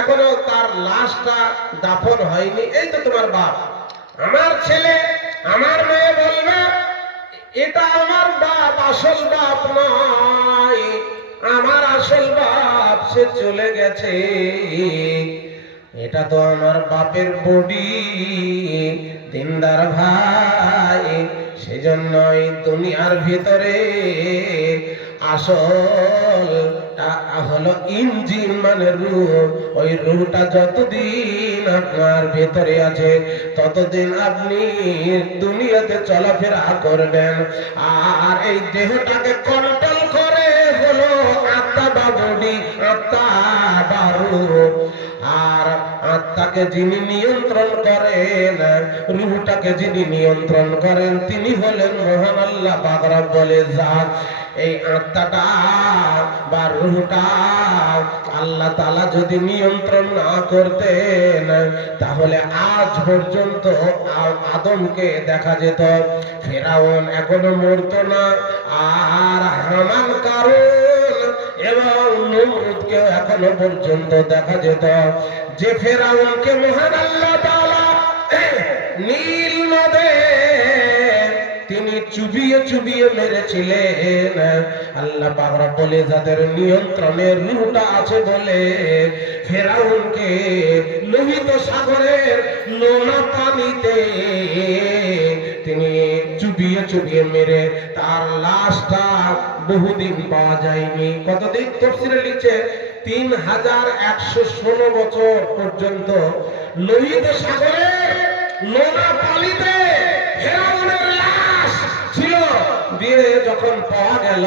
এখনো তার লাশটা দাফন হয়নি, এই তো তোমার বাপ। আমার ছেলে আমার মেয়ে বলবে, এটা আমার বাপ, আসল বাপ নয়, আমার আসল বাপ সে চলে গেছে, এটা তো আমার বাপের বডি। দিনদার ভাই, সেজন্যই দুনিয়ার ভিতরে আসলটা হলো ইঞ্জিন মানে রূহ। ওই রূহটা যতদিন আপনার ভেতরে আছে ততদিন আপনি দুনিয়াতে চলাফেরা করবেন। আর এই দেহটাকে কন্ট্রোল করে হলো আত্মা বা বডি, আত্মা বা রূহ। আর আত্মাকে যিনি নিয়ন্ত্রণ করেন, রূহটাকে যিনি নিয়ন্ত্রণ করেন, তিনি হলেন মহান আল্লাহ পাক রব্বুল ইজ্জত। এই আত্মাটা বা রূহটা আল্লাহ তাআলা যদি নিয়ন্ত্রণ না করতেন তাহলে আজ পর্যন্ত আদমকে দেখা যেত, ফেরাউন এখনো মরতো না, আর হামান কারণ এবং নমরুদকে এখনো পর্যন্ত দেখা যেত যে ফেরাউনকে মহান আল্লাহ তাআলা নীল নদে তিনি চুবিয়ে চুবিয়ে মেরেছিলেন। আল্লাহ পাক রব্বুল ইজ্জতের নিয়ন্ত্রণে রুহটা আছে বলে ফেরাউনকে লোহিত সাগরের নোনা পানিতে তিনি চুবিয়ে চুবিয়ে মেরে তার লাশটা বহুদিন পাওয়া যায়নি। কতদিন তাফসীরে লিখছে 3116 বছর পর্যন্ত লোহিত সাগরের নোনা পানিতে ফেরাউনের লাশ ছিল। দিয়ে যখন পাওয়া গেল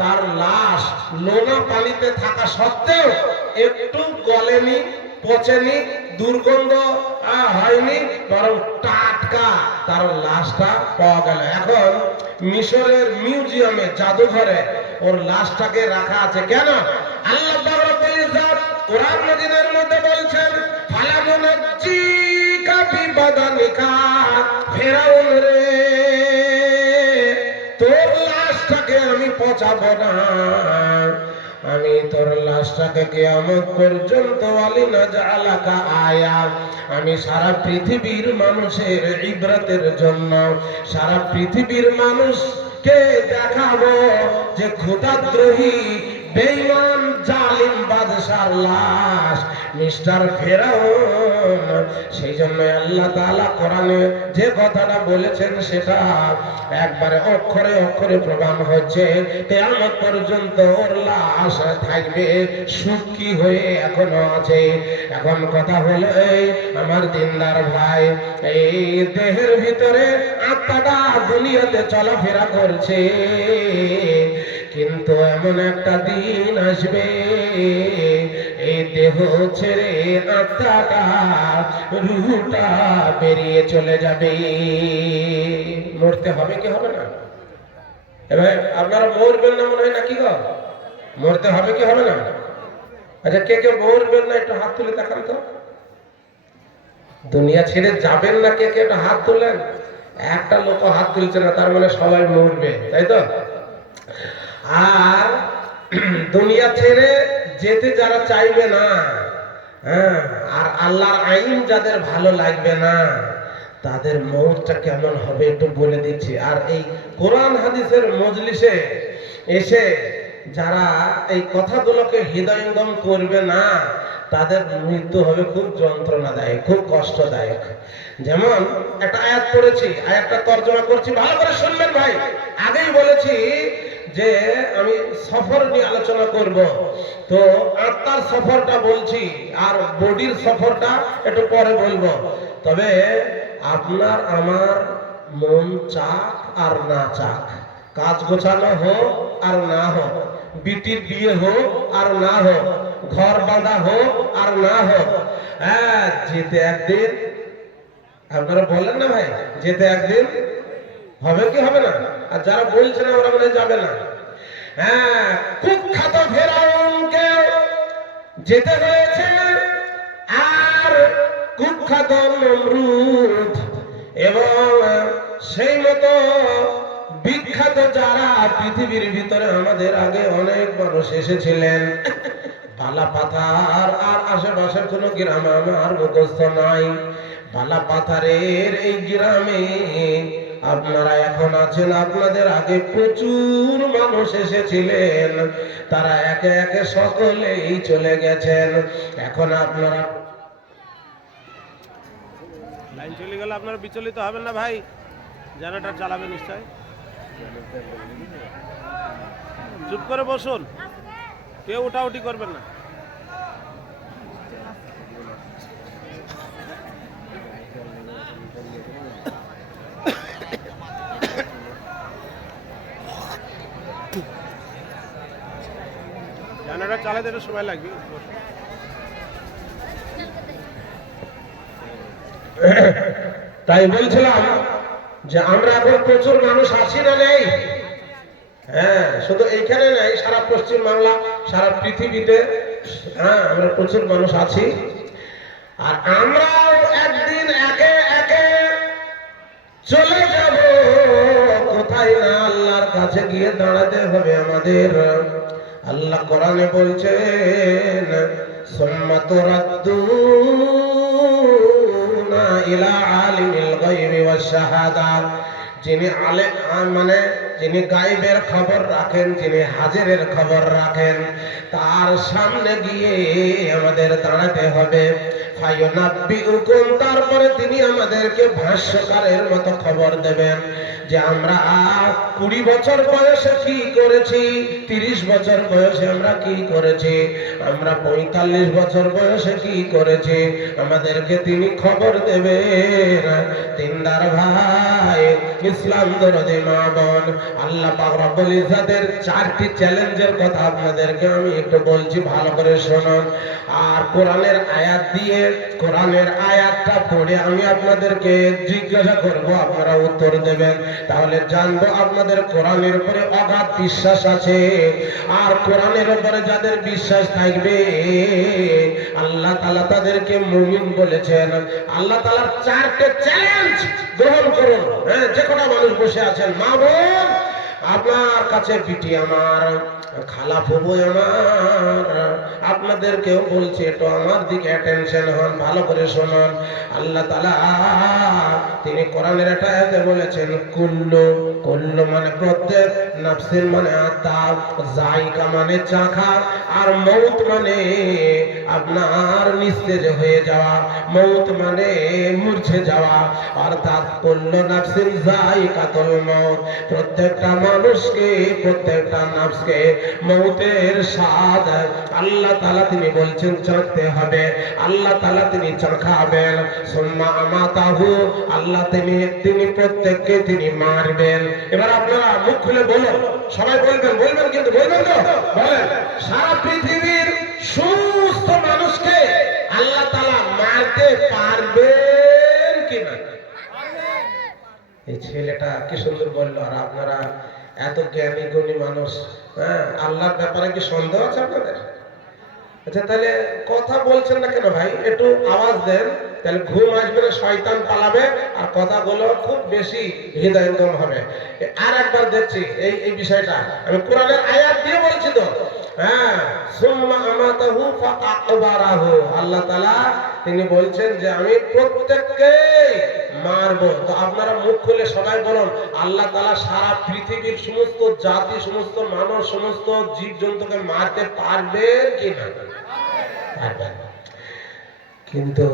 তার লাশ নোনা পানিতে থাকা সত্ত্বেও একটু গলেনি, পচেনি, দুর্গন্ধ হয়নি, বরং টাটকা তার লাশটা পাওয়া গেল। এখন মিশরের মিউজিয়ামে, জাদুঘরে ওর লাশটাকে রাখা আছে। কেন? আল্লাহ পাক রব্বুল ইজ্জত কোরআন মাজিদের মধ্যে বলছেন, ফালানুনাজ্জিকা বিবাদানিকা, ফেরাউন রে তোর লাশটাকে আমি পচাবো না, আমি তোর লাশটাকে কিয়ামত পর্যন্ত ওয়ালিনা জাআলাকা আয়া, আমি সারা পৃথিবীর মানুষের ইবরাতের জন্য, সারা পৃথিবীর মানুষকে দেখাবো যে খোদাদ্রোহী বেঈমান জালিম বাদশার লাশ মিস্টার ফেরাউন। সেই জন্য আল্লাহ তাআলা কোরআনে যে কথাটা বলেছেন সেটা একবারে অক্ষরে অক্ষরে প্রমাণ হচ্ছে। কিয়ামত পর্যন্ত ওর লাশ থাকবে সুখী হয়ে, এখনো আছে। এখন কথা হলো এই আমার দিনদার ভাই, এই দেহের ভিতরে আত্মাটা দুনিয়াতে চলাফেরা করছে, কিন্তু এমন একটা দিন আসবে এই দেহ ছেড়ে আত্মাটা, রূহটা বেরিয়ে চলে যাবে। মরতে হবে কি হবে না? এবার আপনারা মরবেন না মনে হয় নাকি গো? মরতে হবে কি হবে না? আচ্ছা, কে কে মরবেন না একটু হাত তুলে দেখান তো। দুনিয়া ছেড়ে যাবেন না কে কে একটু হাত তুলেন। একটা লোক হাত তুলছে না, তার মানে সবাই মরবে, তাই তো? আর দুনিয়া ছেড়ে যেতে যারা চাইবে না, হ্যাঁ, আর আল্লাহর আইন যাদের ভালো লাগবে না, তাদের মওতটা কেমন হবে একটু বলে দিচ্ছি। আর এই কোরআন হাদিসের মজলিসে এসে যারা এই কথাগুলোকে হৃদয়ঙ্গম করবে না, তাদের মৃত্যু হবে খুব যন্ত্রণাদায়ক, খুব কষ্টদায়ক। যেমন একটা আয়াত পড়েছি, আয়াতটা তর্জমা করছি, ভালো করে শুনবেন ভাই। আগেই বলেছি যে আমি সফর নিয়ে আলোচনা করব, তো আত্মার সফরটা বলছি আর বডির সফরটা একটু পরে বলবো। তবে আপনার আমার মন চাক আর না চাক, কাজ গোছানো হোক আর না হোক, বিটির বিয়ে হোক আর না হোক, ঘর বাঁধা হোক আর না হোক, হ্যাঁ, যেতে একদিন, আপনারা বলেন না ভাই, যেতে একদিন হবে কি হবে না? আর যারা বলছে না ওরা বলে যাবে না। হ্যাঁ, কুখ্যাত ফেরাউনকে যেতে হয়েছে, আর কুখ্যাত নমরুদ এবং সেই মতো বিখ্যাত যারা পৃথিবীর ভিতরে আমাদের আগে অনেক মানুষ এসেছিলেন। বালাপাথার আর আশেপাশের কোনো গ্রাম আমার মুখস্থ নাই। বালাপাথারের এই গ্রামে আপনারা এখন আছেন, আপনাদের আগে প্রচুর মানুষ এসেছিলেন, তারা একে একে সকলেই চলে গেছেন। এখন আপনারা লাইন চলে গেলে আপনারা বিচলিত হবেন না ভাই, জেনারেটর চালাবেন নিশ্চয়, চুপ করে বসুন, কেউ উঠাউঠি করবেন না। জেনারেটর চালাতে একটু সময় লাগবে। তাই বলছিলাম যে আমরা এখন প্রচুর মানুষ আছি না নেই? হ্যাঁ, শুধু এইখানে নাই, সারা পশ্চিম বাংলা, সারা পৃথিবীতে, হ্যাঁ, আমরা প্রচুর মানুষ আছি। আর আমরাও একদিন একে একে চলে যাব কোথায় না, আল্লাহর কাছে গিয়ে দাঁড়াতে হবে আমাদের। আল্লাহ কোরআনে বলছেন সুম্মা তুরাদ্দুনা ইলা আলিমিল গায়বি ওয়াশ শাহাদা, যিনি মানে যিনি গায়বের খবর রাখেন, যিনি হাজিরের খবর রাখেন, তার সামনে গিয়ে আমাদের দাঁড়াতে হবে। ফায়ুনাব্বিউকুম, তারপরে তিনি আমাদেরকে ভাষ্যকারের মতো খবর দেবেন যে আমরা 20 বছর বয়সে কি করেছি, 30 বছর বয়সে আমরা কি করেছি, আমরা 45 বছর বয়সে কি করেছি, আমাদেরকে তিনি খবর দেবেন। দিনদার ভাই, ইসলাম দরদি মা বোন, আল্লাহ পাক রব্বুল ইজ্জতের 4টি চ্যালেঞ্জের কথা আপনাদেরকে আমি একটু বলছি, ভালো করে শুনুন। আর কোরআনের আয়াত দিয়ে, কোরআনের আয়াতটা পড়ে আমি আপনাদেরকে জিজ্ঞাসা করব, আপনারা উত্তর দেবেন। তাহলে জানবো আপনাদের কোরআনের উপরে অগাধ বিশ্বাস আছে। আর কোরআনের উপরে যাদের বিশ্বাস থাকবে আল্লাহ তাআলা তাদেরকে মুমিন বলেছেন। আল্লাহ তাআলার 4টে চ্যালেঞ্জ গ্রহণ করুন। হ্যাঁ, যে কটা মানুষ বসে আছেন, মা বোন আপনার কাছে, বিটি আমার, খালা ফুবু আমার, আপনাদেরকেও বলছি একটু আমার দিকে অ্যাটেনশন হন, ভালো করে শুনুন। আল্লাহ তাআলা তিনি কোরআনের একটা আয়াতে বলেছেন কুল্লু, কুল্লু মানে প্রত্যেক, নাফসিন মানে আত্মা, জায়গা মানে চাখা, আর মৌত মানে আপনার নিস্তেজ হয়ে যাওয়া, মৌত মানে মূর্ছে যাওয়া। অর্থাৎ কুল্লু নাফসিন যায়কাতুল মউত, প্রত্যেকটা মানুষকে, প্রত্যেকটা নাফসকে মৌতের স্বাদ আল্লাহ তাআলা তিনি বলছেন চাখতে হবে। আল্লাহ তাআলা তিনি চাখাবেন। সুম্মা আমাতাহু, আল্লাহ তিনি প্রত্যেককে তিনি মারবেন। এবার আপনারা মুখ খুলে বলুন, সবাই বলবেন, বলবেন কিন্তু, বলবেন তো, বলেন, সারা পৃথিবীর সমস্ত মানুষকে আল্লাহ তাআলা মারতে পারবেন কিনা? এই ছেলেটা কি সুন্দর বললো। আর আপনারা এত জ্ঞানী গুণী মানুষ, হ্যাঁ, আল্লাহর ব্যাপারে কি সন্দেহ আছে আপনাদের? আচ্ছা, তাহলে কথা বলছেন না কেন ভাই? একটু আওয়াজ দেন, তাহলে ঘুম আসবে না, শয়তান পালাবে, আর কথাগুলো খুব বেশি হৃদয়ঙ্গম হবে। আর একবার দেখছি এই বিষয়টা, আমি কোরআনের আয়াত দিয়ে বলছি তো। হ্যাঁ, সুম্মা আমাতাহু ফাআকবারাহু, আল্লাহ তাআলা তিনি বলছেন যে আমি প্রত্যেককে মারবো। তো আপনারা মুখ খুলে সবাই বলুন, আল্লাহ তাআলা সারা পৃথিবীর সমস্ত জাতি, সমস্ত মানুষ, সমস্ত জীবজন্তুকে মারতে পারবে কিনা? পারবেন। কিন্তু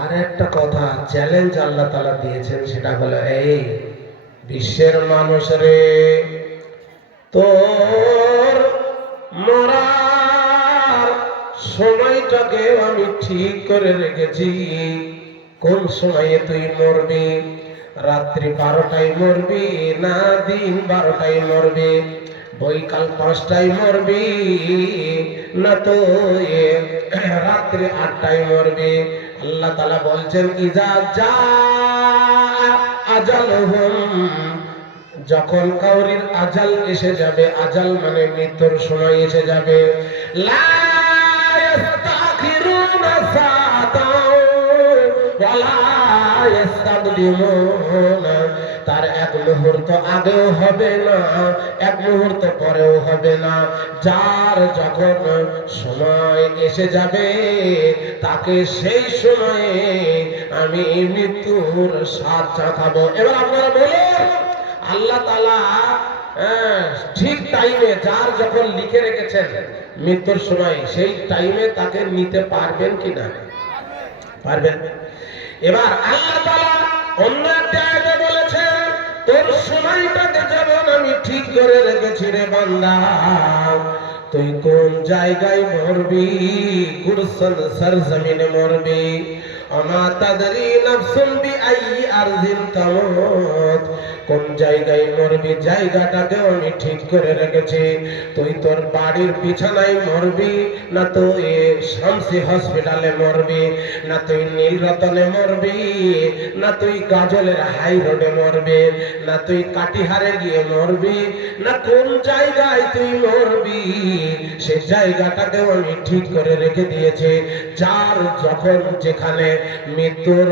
আর একটা কথা, চ্যালেঞ্জ আল্লাহ তাআলা দিয়েছেন, সেটা হলো এই বিশ্বের মানুষরে, তোর মরার সময়টাকে আমি ঠিক করে রেখেছি। কোন সময়ে তুই মরবি? রাত্রি 12টায় মরবি না দিন 12টায় মরবি? বৈকাল 5টায় মরবি না তো রাত্রি 8টায় মরবি? আল্লাহ তাআলা বলছেন ইজা জা আজালুহুম, যখন কাউরির আজাল এসে যাবে, আজাল মানে মৃত্যুর সময় এসে যাবে, লা ইস্তাখিরুনা সাআতাও ওয়ালা ইস্তাকদিমুনা, তার এক মুহূর্ত আগেও হবে না, এক মুহূর্ত পরেও হবে না। যার যখন সময় এসে যাবে তাকে সেই সময়ে আমি মৃত্যুর স্বাদ চাখাবো। এবার আপনারা বলুন, আল্লাহ তাআলা ঠিক টাইমে যার যখন লিখে রেখেছেন মৃত্যুর সময়, সেই টাইমে তাকে নিতে পারবেন কিনা? পারবেন। এবার আল্লাহ তাআলা অন্য একটা আয়াতে বলেছেন তোর সময়টাকে যেমন আমি ঠিক করে রেখেছি রে বান্দা, তুই কোন জায়গায় মরবি, কুরসন সরজমিনে মরবি। আমা তাদরি নাফসুন বিআইয়ি আরদিন তামুত, কোন জায়গায় মরবি জায়গাটাকে আমি ঠিক করে রেখেছি। তুই তোর বাড়ির বিছানায় মরবি, না তো এ শামসি হসপিটালে মরবি, না তুই নীলরতনে মরবি, না তুই গাজলের হাই রোডে মরবি, না তুই কাটিহারে গিয়ে মরবি, না কোন জায়গায় তুই মরবি, সে জায়গাটাকেও আমি ঠিক করে রেখে দিয়েছি। যার যখন যেখানে মৃত্যুর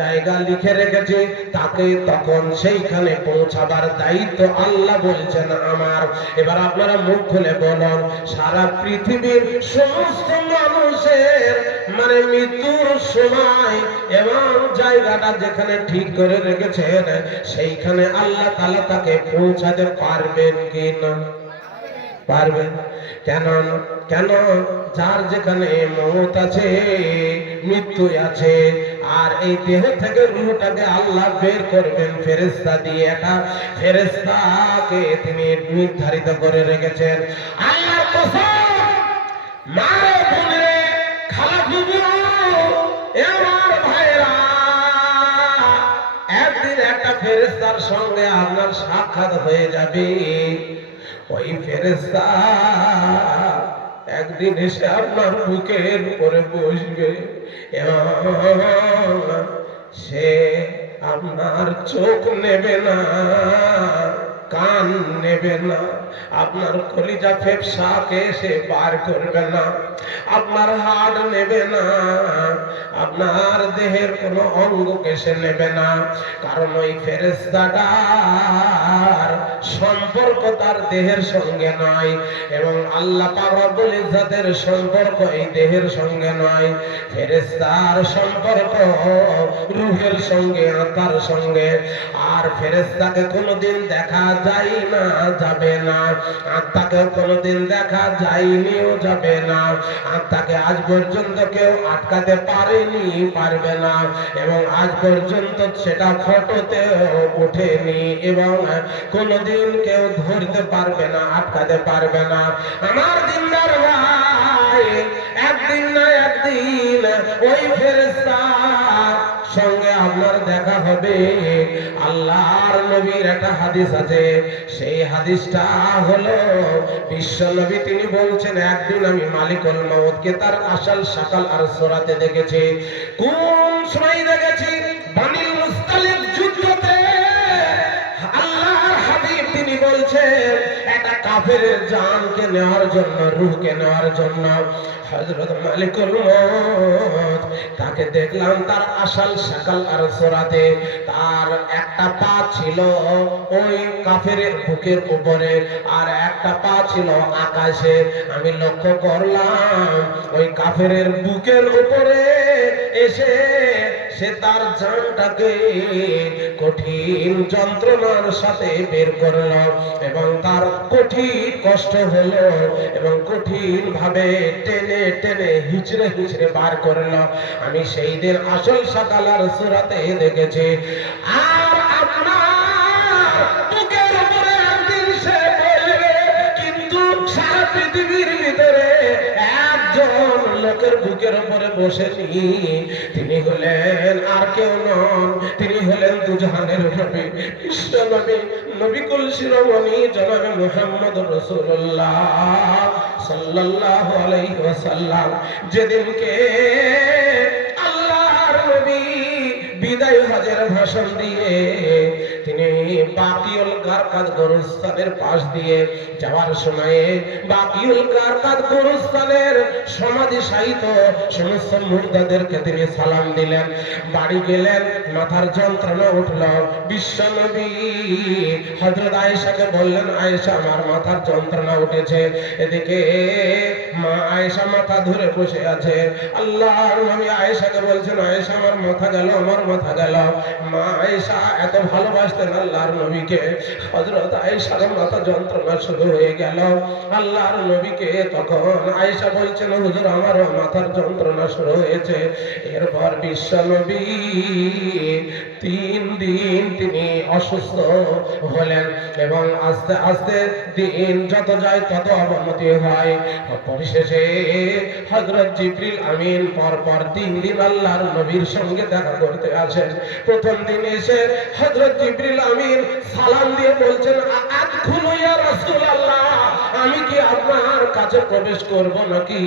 জায়গা লিখে রেখেছে, তাকে তখন সেইখানে পৌঁছাবার দায়িত্ব আল্লাহ বলছেন আমার। এবার আপনারা মুখ খুলে বলুন, সারা পৃথিবীর সমস্ত মানুষের মানে মৃত্যুর সময় এবং জায়গাটা যেখানে ঠিক করে রেখেছেন, সেইখানে আল্লাহ তাআলা তাকে পৌঁছাতে পারবেন কি না? পারবেন। কেন? কেন? যার যেখানে মওত আছে, মৃত্যু আছে, আর এই দেহ থেকে রূহটাকে আল্লাহ বের করবেন ফেরেশতা দিয়ে। একটা ফেরেশতাকে তিনি নির্ধারিত করে রেখেছেন। আল্লাহর কসম, মা বোনে, খালা ফুফু, আমার ভাইরা, একদিন একটা ফেরেশতার সঙ্গে আপনার সাক্ষাৎ হয়ে যাবে। ওই ফেরেশতা একদিন এসে আপনার বুকের উপরে বসবে এবং সে আপনার চোখ নেবে না, কান নেবে না, আপনার কলিজা ফেফসাকে সে বার করবে না, আপনার হাড় নেবে না, আপনার দেহের কোনো অঙ্গকে সে নেবে না। কারণ ওই ফেরেশতাটার সম্পর্ক তার দেহের সঙ্গে নয়, এবং আল্লাহ পাক রব্বুল ইজ্জতের সম্পর্ক এই দেহের সঙ্গে নয়। ফেরেশতার সম্পর্ক রূহের সঙ্গে, আত্মার সঙ্গে। আর ফেরেশতাকে কোনোদিন দেখা যায় না, যাবে না। আত্মাকে কোনোদিন দেখা যায়নিও, যাবে না। আত্মাকে আজ পর্যন্ত কেউ আটকাতে পারেনি, পারবে না, এবং আজ পর্যন্ত সেটা ফটোতেও ওঠেনি, এবং কোনোদিন কেউ ধরতে পারবে না, আটকাতে পারবে না। আমার দিনদার ভাই, একদিন না একদিন ওই ফেরেশতার সঙ্গে আপনার দেখা হবে। আল্লাহর নবীর একটা হাদিস আছে, সেই হাদিসটা হলো বিশ্ব নবী তিনি বলছেন, একদিন আমি মালিকুল মউতকে তার আসল শাকাল আর সূরাতে দেখেছি। কোন সময় দেখেছি? বানিল মুস্তালিক যুদ্ধতে। আল্লাহর হাবিব তিনি বলছেন, একটা কাফেরের জানকে নেওয়ার জন্য, রূহকে নেওয়ার জন্য হযরত মালিকুল মউত তাকে দেখলাম তার আসল শাকাল আর সূরাতে। তার একটা পা ছিল ওই কাফেরের বুকের উপরে, আর একটা পা ছিল আকাশে। আমি লক্ষ্য করলাম ওই কাফেরের বুকের উপরে এসে সে তার জানটাকে কঠিন যন্ত্রণার সাথে বের করল, এবং তার কঠিন কষ্ট হলো, এবং কঠিন ভাবে টেনে টেনে হিচড়ে হিচড়ে বার করল। আমি সেই দিন আসল শাকাল আর সূরাতে দেখেছি। আর আপনার বুকের উপরে একদিন সে বলবে, কিন্তু সারা পৃথিবীর ভিতরে একজন লোকের বুকের উপরে বসেনি, তিনি হলেন আর কেউ নন, তিনি হলেন দুজাহানের নবী, বিশ্ব নবী, নবী কুল শিরোমণি জনাবে মুহাম্মদ রাসূলুল্লাহ সাল্লাল্লাহু আলাইহি ওয়াসাল্লাম। যেদিনকে আল্লাহর নবী বিদায় হজের ভাষণ দিয়ে তিনি বাকিউল গারকাদ গোরস্থানের পাশ দিয়ে যাওয়ার সময়ে বাকিউল গারকাদ গোরস্থানের সমাধি সাহিত সমস্ত মুর্দাদেরকে তিনি সালাম দিলেন। বাড়ি গেলেন, মাথার যন্ত্রণা উঠল। বিশ্ব নবী হযরত আয়েশাকে বললেন, আয়েশা আমার মাথার যন্ত্রণা উঠেছে। এদিকে মা আয়েশা মাথা ধরে বসে আছে। আল্লাহর নবী আয়েশাকে বলছেন, আয়েশা আমার মাথা গেল, আমার মাথা গেল। মা আয়েশা এত ভালোবাসতেন আল্লাহর নবীকে, হযরত আয়েশার মাথা যন্ত্রণা শুরু হয়ে গেল। আল্লাহর নবীকে তখন আয়েশা বলছেন, হুজুর আমারও মাথার যন্ত্রণা শুরু হয়েছে। এরপর বিশ্ব নবী 3 দিন তিনি অসুস্থ হলেন, এবং আস্তে আস্তে দিন যত যায় তত অবনতি হয়। পরিশেষে হযরত জিবরিল আমিন পরপর 3 দিন আল্লাহর নবীর সঙ্গে দেখা করতে আসেন। প্রথম দিন এসে হযরত জিবরিল আমিন সালাম দিয়ে বলছেন, আদখুলু ইয়া রাসূলুল্লাহ, আমি কি আপনার কাছে প্রবেশ করব নাকি?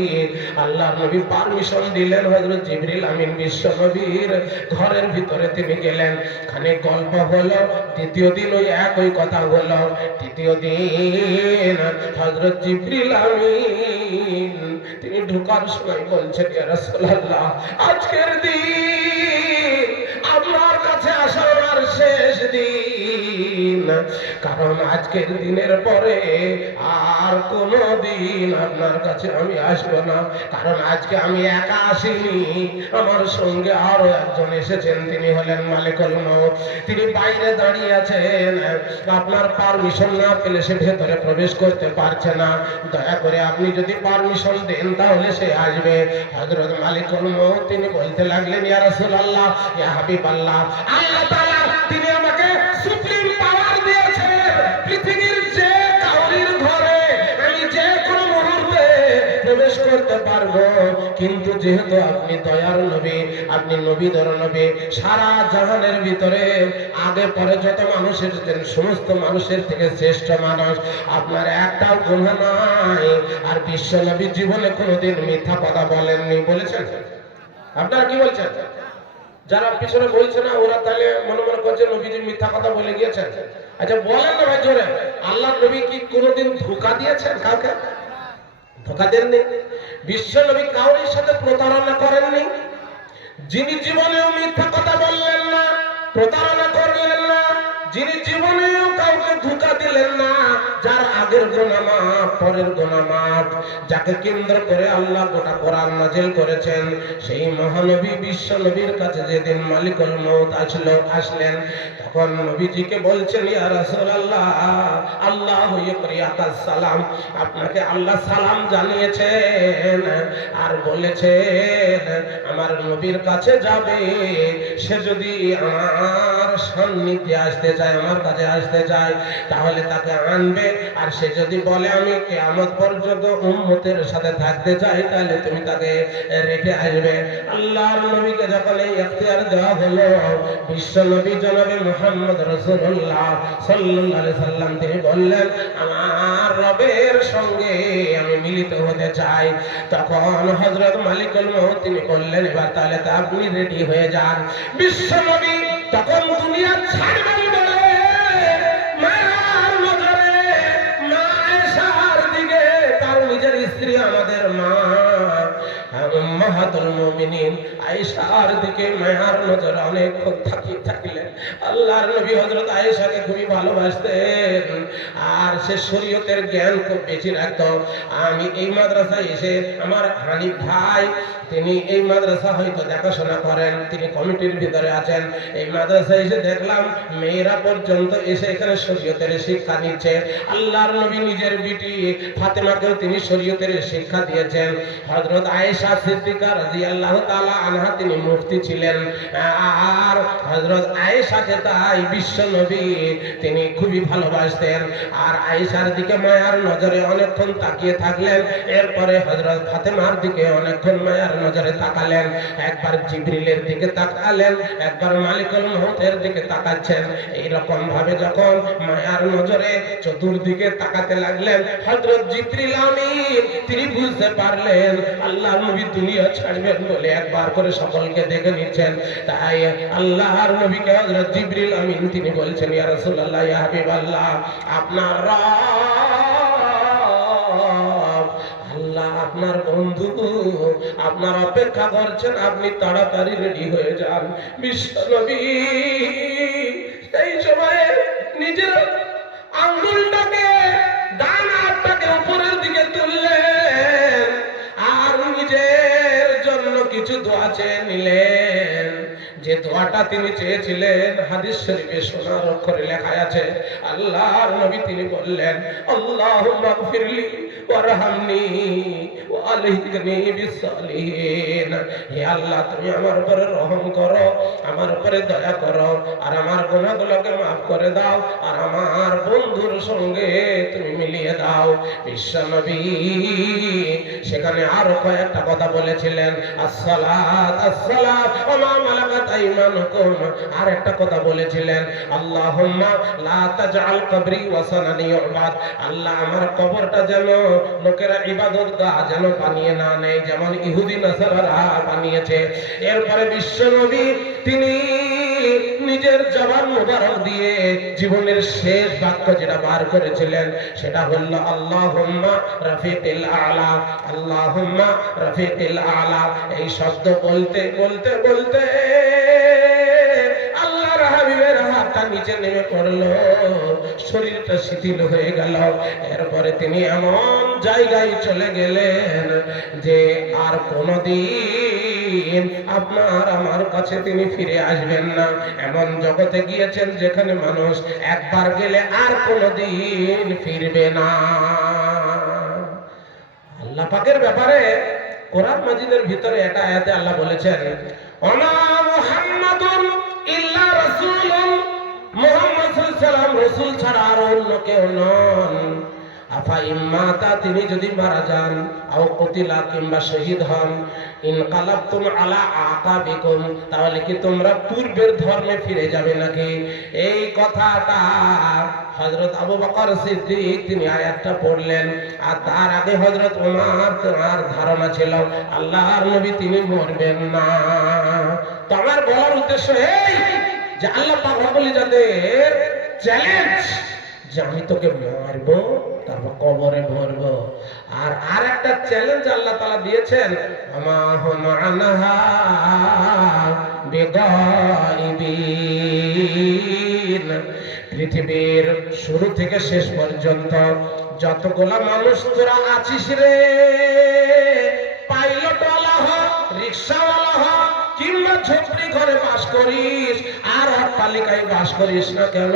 আল্লাহর নবী পারমিশন দিলেন। হযরত জিবরিল আমিন বিশ্ব নবীর ঘরের ভিতরে তিনি গেলেন। খানিক গল্প হলো। দ্বিতীয় দিন ওই একই কথা হলো। তৃতীয় দিন হযরত জিবরিল আমিন তিনি ঢোকার সময় বলছেন, ইয়া রাসূলুল্লাহ, আজকের দিন কারণ আজকের দিনের পরে আর কোনো দিন আপনার কাছে আমি আসবো না। কারণ আজকে আমি একা আসিনি, আমার সঙ্গে আরো একজন এসেছেন, তিনি হলেন মালিকুল মউত। তিনি বাইরে দাঁড়িয়ে আছেন, আপনার পারমিশন না পেলে সে ভেতরে প্রবেশ করতে পারছে না। দয়া করে আপনি যদি পারমিশন দেন তাহলে সে আসবে। হযরত মালিকুল মউত তিনি বলতে লাগলেন, ইয়া রাসূলুল্লাহ, ইয়া হাবিবাল্লাহ, আল্লাহ তাআলা তিনি আমাকে সুপ্রিম পাওয়ার দিয়েছেন, পৃথিবীর যে কাউরির ঘরে আমি যে কোনো মুহূর্তে প্রবেশ করতে পারবো। কিন্তু যেহেতু আপনি দয়ার নবী, আপনি নবীদের নবী, সারা জাহানের ভিতরে আগে পরে যত মানুষ এসেছেন সমস্ত মানুষের থেকে শ্রেষ্ঠ মানুষ, আপনার একটাও গুনাহ নাই। আর বিশ্ব নবী জীবনে কোনোদিন মিথ্যা কথা বলেননি। বলেছেন? আপনারা কি বলছেন? যারা পিছনে বলছে না ওরা তাহলে মনে মনে করছে নবীজি মিথ্যা কথা বলে গিয়েছেন। আচ্ছা বলেন না ভাই জোরে, আল্লাহ নবী কি কোনোদিন ধোঁকা দিয়েছেন কাউকে? ধোঁকা দেননি। বিশ্ব নবী কাউরির সাথে প্রতারণা করেননি। যিনি জীবনেও মিথ্যা কথা বললেন না, প্রতারণা করলেন না, যিনি জীবনেও কাউকে ধোঁকা দিলেন না, যার আগের গুনাহ মাফ, পরের গুনাহ মাফ, যাকে কেন্দ্র করে আল্লাহ গোটা কোরআন নাযিল করেছেন, সেই মহানবী বিশ্ব নবীর কাছে যেদিন মালিকুল মউত আসলেন, তখন নবীজিকে বলছেন, ইয়া রাসূলুল্লাহ, আল্লাহু ইয়াকরিয়াকাস সালাম, আপনাকে আল্লাহ সালাম জানিয়েছেন আর বলেছেন আমার নবীর কাছে যাবে, সে যদি আমার সান্নিধ্যে আসতে চায়, আমার কাছে আসতে চায়, তাহলে তাকে আনবে। আর সে যদি বলে আমি কিয়ামত পর্যন্ত উম্মতের সাথে থাকতে চাই, তাহলে তুমি তাকে রেখে আসবে। আল্লাহর নবীকে যখন এই ইখতিয়ার দেওয়া হলো, বিশ্ব নবী জনাবে মুহাম্মদ রাসূলুল্লাহ সাল্লাল্লাহু আলাইহি সাল্লাম তিনি বললেন আমার রবের সঙ্গে আমি মিলিত হতে চাই। তখন হযরত মালিকুল মউত তিনি বললেন এবার তাহলে তা আপনি রেডি হয়ে যান। বিশ্ব নবী তখন দুনিয়া ছাড়বেন বলে মায়ের নজরে মা আয়েশার দিকে, তার নিজের স্ত্রী আমাদের মা উম্মাহাতুল মুমিনিন আয়েশার দিকে মায়ার নজরে অনেকক্ষণ থাকিলেন। আল্লাহর নবী হযরত আয়েশাকে খুবই ভালোবাসতেন আর সে শরীয়তের জ্ঞান খুব বেশি রাখতো। আমি এই মাদ্রাসায় এসে আমার হানিফ ভাই তিনি এই মাদ্রাসা হয়তো দেখাশোনা করেন, তিনি কমিটির ভিতরে আছেন। এই মাদ্রাসায় এসে দেখলাম মেয়েরা পর্যন্ত এসে এখানে শরীয়তের শিক্ষা নিচ্ছে। আল্লাহর নবী নিজের বিটি ফাতেমাকেও তিনি শরীয়তের শিক্ষা দিয়েছেন। হযরত আয়েশা সিদ্দিকা রাদিয়াল্লাহু তাআলা আনহা তিনি মুফতি ছিলেন। আর হযরত আয়েশাকে তাই বিশ্ব নবী তিনি খুবই ভালোবাসতেন আর আয়েশার দিকে মায়ার নজরে অনেকক্ষণ তাকিয়ে থাকলেন। এরপরে হযরত ফাতেমার দিকে অনেকক্ষণ মায়ার নজরে তাকালেন। একবার জিবরিলের দিকে তাকালেন, একবার মালিকুল মউতের দিকে তাকাচ্ছেন। এইরকম ভাবে যখন মায়ার নজরে চতুর্দিকে তাকাতে লাগলেন, হযরত জিবরিল আমিন তিনি বুঝতে পারলেন আল্লাহর নবী দুনিয়া ছাড়বেন বলে একবার করে সকলকে দেখে নিচ্ছেন। তাই আল্লাহর নবীকে হযরত জিবরিল আমিন তিনি বলছেন, ইয়া রাসূলুল্লাহ, ইয়া হাবিবাল্লাহ, আপনার আল্লাহ আপনার বন্ধু আপনার অপেক্ষা করছেন, আপনি তাড়াতাড়ি রেডি হয়ে যান। বিশ্ব নবী সেই সময়ে নিজের আঙ্গুলটাকে ডান হাতটাকে উপরের দিকে তুললেন আর নিজের জন্য কিছু দোয়া চেয়ে নিলেন। যে দোয়াটা তিনি চেয়েছিলেন হাদিস শরীফে সোনার অক্ষরে লেখা আছে। আল্লাহর নবী তিনি বললেন, আল্লাহুম্মা গফিরলি ওয়ারহামনি ওয়া আলহিকনি বিসসালিহিন। হে আল্লাহ তুমি আমার উপরে রহম করো, আমার উপরে দয়া করো আর আমার গুনাহগুলোকে maaf করে দাও আর আমার বন্ধুর সঙ্গে তুমি মিলিয়ে দাও। বিশ্ব নবী সেখানে আরো কয়েকটা কথা বলেছিলেন, আসসালাত আসসালাত ওয়া মা মালাকাত আইমানুকুম। আর একটা কথা বলেছিলেন, আল্লাহুম্মা লা তাজআল কবরি ওয়াসানান ইউবাদ। আল্লাহ আমার কবরটা যেন লোকেরা ইবাদতগাহ যেন বানিয়ে না নেয়, যেমন ইহুদি নাসারারা বানিয়েছে। এরপরে বিশ্ব নবী তিনি নিজের জবান মুবারক দিয়ে জীবনের শেষ বাক্য যেটা বার করেছিলেন সেটা হলো আল্লাহুম্মা রাফিকিল আলা, আল্লাহুম্মা রাফিকিল আলা। এই শব্দ বলতে বলতে বলতে আল্লাহর হাবিবের হাতটা নিচে নেমে পড়লো, শরীরটা শিথিল হয়ে গেল। এরপরে তিনি এমন জায়গায় চলে গেলেন যে আর কোনোদিন আপনার আমার কাছে তিনি ফিরে আসবেন না। এমন জগতে গিয়েছেন যেখানে মানুষ একবার গেলে আর কোনোদিন ফিরবে না। আল্লাহ পাকের ব্যাপারে কোরআন মাজিদের ভিতরে একটা আয়াতে আল্লাহ বলেছেন, ওমা মুহাম্মাদুন ইল্লা রাসূলুন, মুহাম্মদ সাল্লাল্লাহু আলাইহি ওয়াসাল্লাম রাসূল ছাড়া আর অন্য কেউ নন। আফা ইম্মাতা, তিনি যদি মারা যান, আও কুতিলা, কিংবা শহীদ হন, ইনকালাবতুম আলা আকাবিকুম, তাহলে কি তোমরা পূর্বের ধর্মে ফিরে যাবে নাকি? এই কথাটা হযরত আবু বকর সিদ্দিক তিনি আয়াতটা পড়লেন, আর তার আগে হযরত ওমর তার ধারণা ছিল আল্লাহর নবী তিনি মরবেন না। তো আমার বলার উদ্দেশ্য এই যে আল্লাহ পাক রব্বুল ইজ্জাতের চ্যালেঞ্জ যে আমি তোকে মারবো, তারপর কবরে ভরবো। আর একটা চ্যালেঞ্জ আল্লাহ তাআলা দিয়েছেন, আমা হুম আনহা বিগাইবিন, পৃথিবীর শুরু থেকে শেষ পর্যন্ত যতগুলা মানুষ তোরা আছিস রে, পাইলটওয়ালা হোক, রিক্সাওয়ালা হোক, কিংবা ঝুপড়ি ঘরে বাস করিস আর অট্টালিকায় বাস করিস না কেন,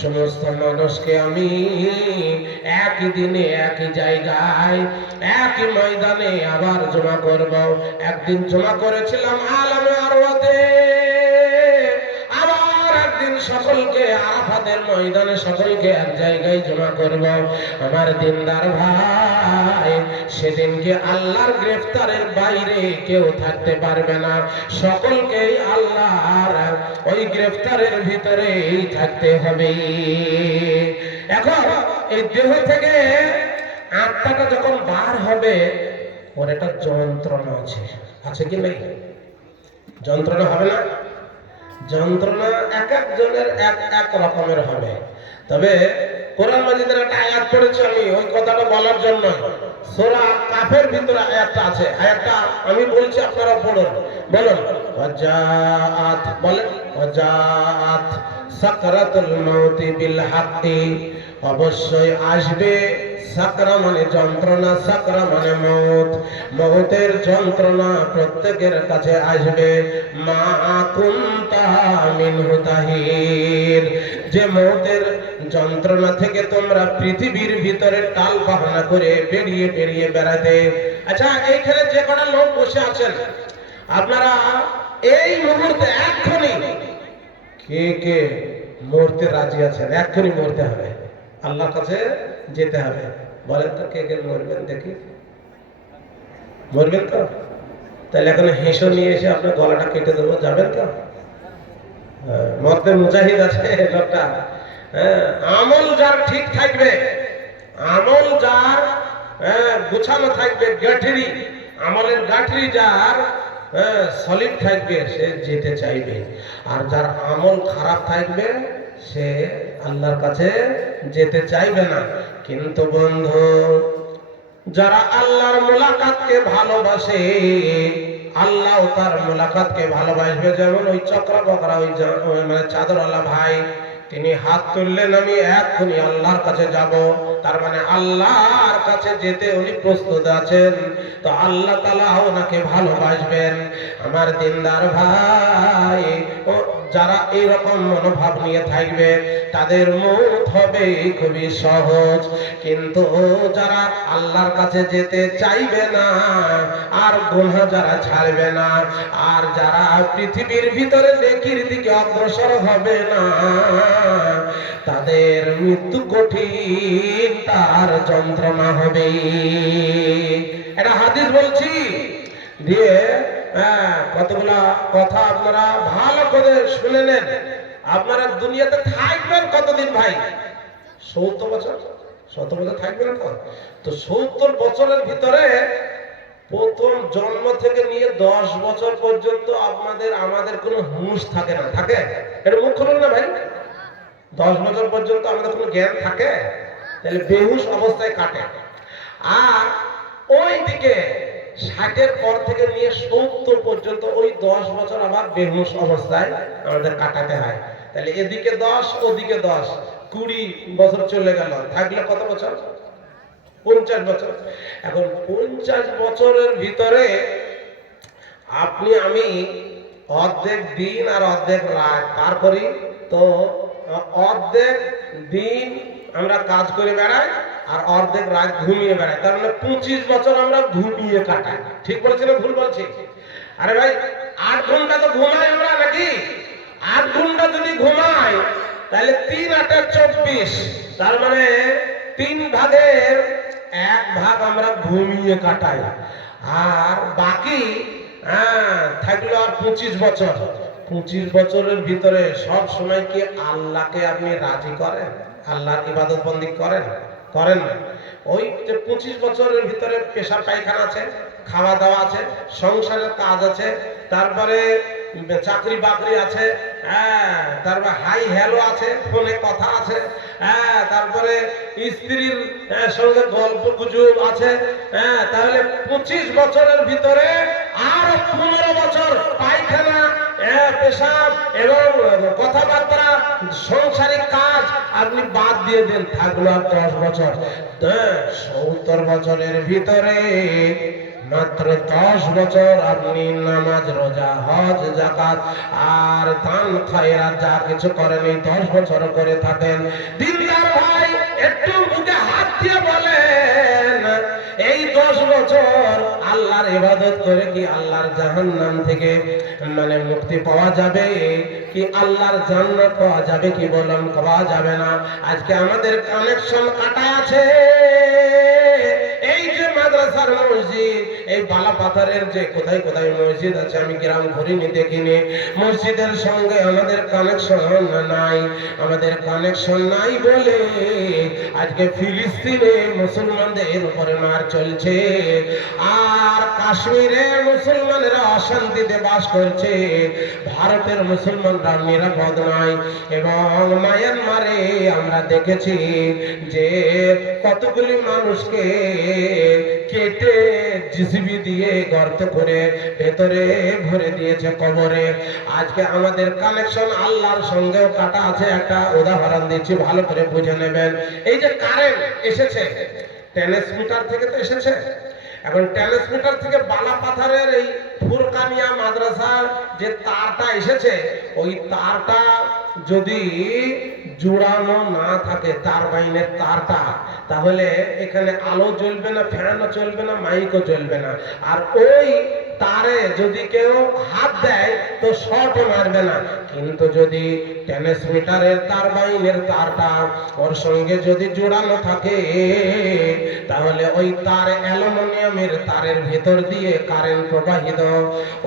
সমস্ত মানুষকে আমি একই দিনে একই জায়গায় একই ময়দানে আবার জমা করব। একদিন জমা করেছিলাম আলামে আরওয়াতে, আবার একদিন সকলকে আরাফাতের ময়দানে সকলকে এক জায়গায় জমা করব। আমার দিনদার ভাই, সেদিনকে আল্লাহর গ্রেফতারের বাইরে কেউ থাকতে পারবে না, সকলকেই আল্লাহর ওই গ্রেফতারের ভিতরেই থাকতে হবে। এখন এই দেহ থেকে আত্মাটা যখন বার হবে, ওর একটা যন্ত্রণা আছে, আছে কি নেই? যন্ত্রণা হবে না? যন্ত্রণা এক একজনের এক রকমের হবে। তবে কোরআন মাজিদের একটা আয়াত পড়েছি আমি ওই কথাটা বলার জন্য। সূরা কাফের ভিতরে আয়াতটা আছে, আয়াতটা আমি বলছি, আপনারা পড়ুন। বলুন, ওয়াজাআত, বলেন ওয়াজাআত সাকরাতুল মাউতি বিল হাক্কি, অবশ্যই আসবে। সাকরা মানে যন্ত্রণা, সাকরা মানে মউত, মউতের যন্ত্রণা প্রত্যেকের কাছে আসবে। মা কুনতা মিনহু তাহির, যে মউতের যন্ত্রণা থেকে তোমরা পৃথিবীর ভিতরে টাল বাহানা করে বেরিয়ে বেরিয়ে বেড়াতে। আচ্ছা, এইখানে যে কটা লোক বসে আছেন, আপনারা এই মুহূর্তে এক্ষুনি কে কে মরতে রাজি আছেন? এক্ষুনি মরতে হবে, আল্লাহর কাছে যেতে হবে। বলেন তো কে কে মরবেন দেখি? মরবেন তো? তাহলে এখন হেসো নিয়ে এসে আপনার গলাটা কেটে দেবো, যাবেন তো? মরতে মুজাহিদ আছে লোকটা। আমল যার ঠিক থাকবে, আমল যার গুছানো থাকবে, গাঠরি, আমলের গাঠরি যার সলিড থাকবে, সে যেতে চাইবে। আর যার আমল খারাপ থাকবে, সে আল্লাহর কাছে যেতে চাইবে না। কিন্তু বন্ধু, যারা আল্লাহর মুলাকাতকে ভালোবাসে, আল্লাহ তার মুলাকাতকে ভালোবাসবে। যেমন ওই চক্রা বকরা, ওই মানে চাদরওয়ালা ভাই, তিনি হাত তুললেন আমি এক্ষুনি আল্লাহর কাছে যাব, তার মানে আল্লাহর কাছে যেতে উনি প্রস্তুত আছেন। তো আল্লাহ তাআলা ওনাকে ভালোবাসবেন। আমার দিনদার ভাই, ও যারা এরকম মনোভাব নিয়ে থাকবে, তাদের মউত হবে খুবই সহজ। কিন্তু যারা আল্লাহর কাছে যেতে চাইবে না, আর গুনাহ যারা ছাড়বে না, আর যারা পৃথিবীর ভিতরে নেকির দিকে অগ্রসর হবে না, তাদের মৃত্যু কঠিন, তার যন্ত্রণা হবে। এটা হাদিস বলছি দিয়ে কতগুলা কথা আপনারা ভালো করে শুনে নেন। আপনারা দুনিয়াতে থাকবেন কতদিন ভাই? 70 বছর। 70 বছর থাকবেন তো? তো 70 বছরের ভিতরে প্রথম জন্ম থেকে নিয়ে 10 বছর পর্যন্ত আমাদের কোনো হুঁশ থাকে না। থাকে? এটা মুখ খুলুন না ভাই। 10 বছর পর্যন্ত আমাদের কোনো জ্ঞান থাকে? তাহলে বেহুশ অবস্থায় কাটে। আর ওই দিকে 60-এর পর থেকে নিয়ে 70 পর্যন্ত ওই 10 বছর আবার বেহুশ অবস্থায় আমাদের কাটাতে হয়। তাহলে এদিকে 10 ওদিকে 10, 20 বছর চলে গেল, থাকলে কত বছর? 50 বছর। এখন 50 বছরের ভিতরে আপনি আমি অর্ধেক দিন আর অর্ধেক রাত পার করি, তো অর্ধেক দিন আমরা কাজ করে বেড়াই আর অর্ধেক রাত ঘুমিয়ে বেড়াই, তার মানে 25 বছর আমরা ঘুমিয়ে কাটাই। ঠিক বলছি না ভুল বলছি? আরে ভাই 8 ঘন্টা তো ঘুমাই আমরা নাকি? 8 ঘন্টা যদি ঘুমাই তাহলে 3 8 24, তার মানে 3 ভাগের 1 ভাগ আমরা ঘুমিয়ে কাটাই, আর বাকি থাকলো আর 25 বছর। 25 বছরের ভিতরে সব সময় কি আল্লাহকে আপনি রাজি করেন? আল্লাহর ইবাদত বন্দি করেন? করেন না। ওই যে 25 বছরের ভিতরে পেশাব পায়খানা আছে, খাওয়া দাওয়া আছে, সংসারের কাজ আছে, তারপরে চাকরি বাকরি আছে, তারপরে হাই হ্যালো আছে, ফোনে কথা আছে, তারপরে স্ত্রীর সঙ্গে গল্প গুজব আছে। তাহলে 25 বছরের ভিতরে আর 15 বছর পায়খানা, পেশাব এবং কথাবার্তা, সংসারিক কাজ আপনি বাদ দিয়ে দেন, থাকলো আর 10 বছর। 70 বছরের ভিতরে মাত্র 10 বছর আপনি নামাজ, রোজা, হজ, যাকাত আর দান খায়রাত যা কিছু করেন এই 10 বছর করে থাকেন। দিনদার ভাই একটু মুখে হাত দিয়ে বলেন, এই 10 বছর আল্লাহর ইবাদত করে কি আল্লাহর জাহান্নাম থেকে মানে মুক্তি পাওয়া যাবে, কি আল্লাহর জান্নাত পাওয়া যাবে? কি বলেন? পাওয়া যাবে না। আজকে আমাদের কানেকশন কাটা আছে। এই যে মাদ্রাসার মসজিদ, এই বালাপাথরের যে কোথায় কোথায় মসজিদ আছে আমি গ্রাম ঘুরিনি, দেখিনি, মসজিদের সঙ্গে আমাদের কানেকশন নাই। আমাদের কানেকশন নাই বলে আজকে ফিলিস্তিনে মুসলমানদের উপরে মার চলছে, আর কাশ্মীরে মুসলমানেরা অশান্তিতে বাস করছে, ভারতের মুসলমানরা নিরাপদ নয়। এবং মায়ানমারে আমরা দেখেছি যে কতগুলি মানুষকে কেটে জিসিবি দিয়ে গর্ত করে ভেতরে ভরে দিয়েছে কবরে। আজকে আমাদের কানেকশন আল্লাহর সঙ্গেও কাটা আছে। একটা উদাহরণ দিচ্ছি, ভালো করে বুঝে নেবেন। এই যে কারেন্ট এসেছে ট্রান্সমিটার থেকে, তো এসেছে। এখন ট্রান্সমিটার থেকে বালাপাথরের এই ফুরকানিয়া মাদ্রাসার যে তারটা এসেছে, ওই তারটা যদি জোড়ানো না থাকে, তার বাইনের তারটা, তাহলে এখানে আলো জ্বলবে না, ফ্যানও চলবে না, মাইকও চলবে না। আর ওই তারে যদি কেউ হাত দেয় তো শর্ট মারবে না, কিন্তু যদি ট্রান্সমিটারের তার বাইনের তারটা ওর সঙ্গে যদি জোড়ানো থাকে, তাহলে ওই তার অ্যালুমিনিয়ামের তারের ভেতর দিয়ে কারেন্ট প্রবাহিত।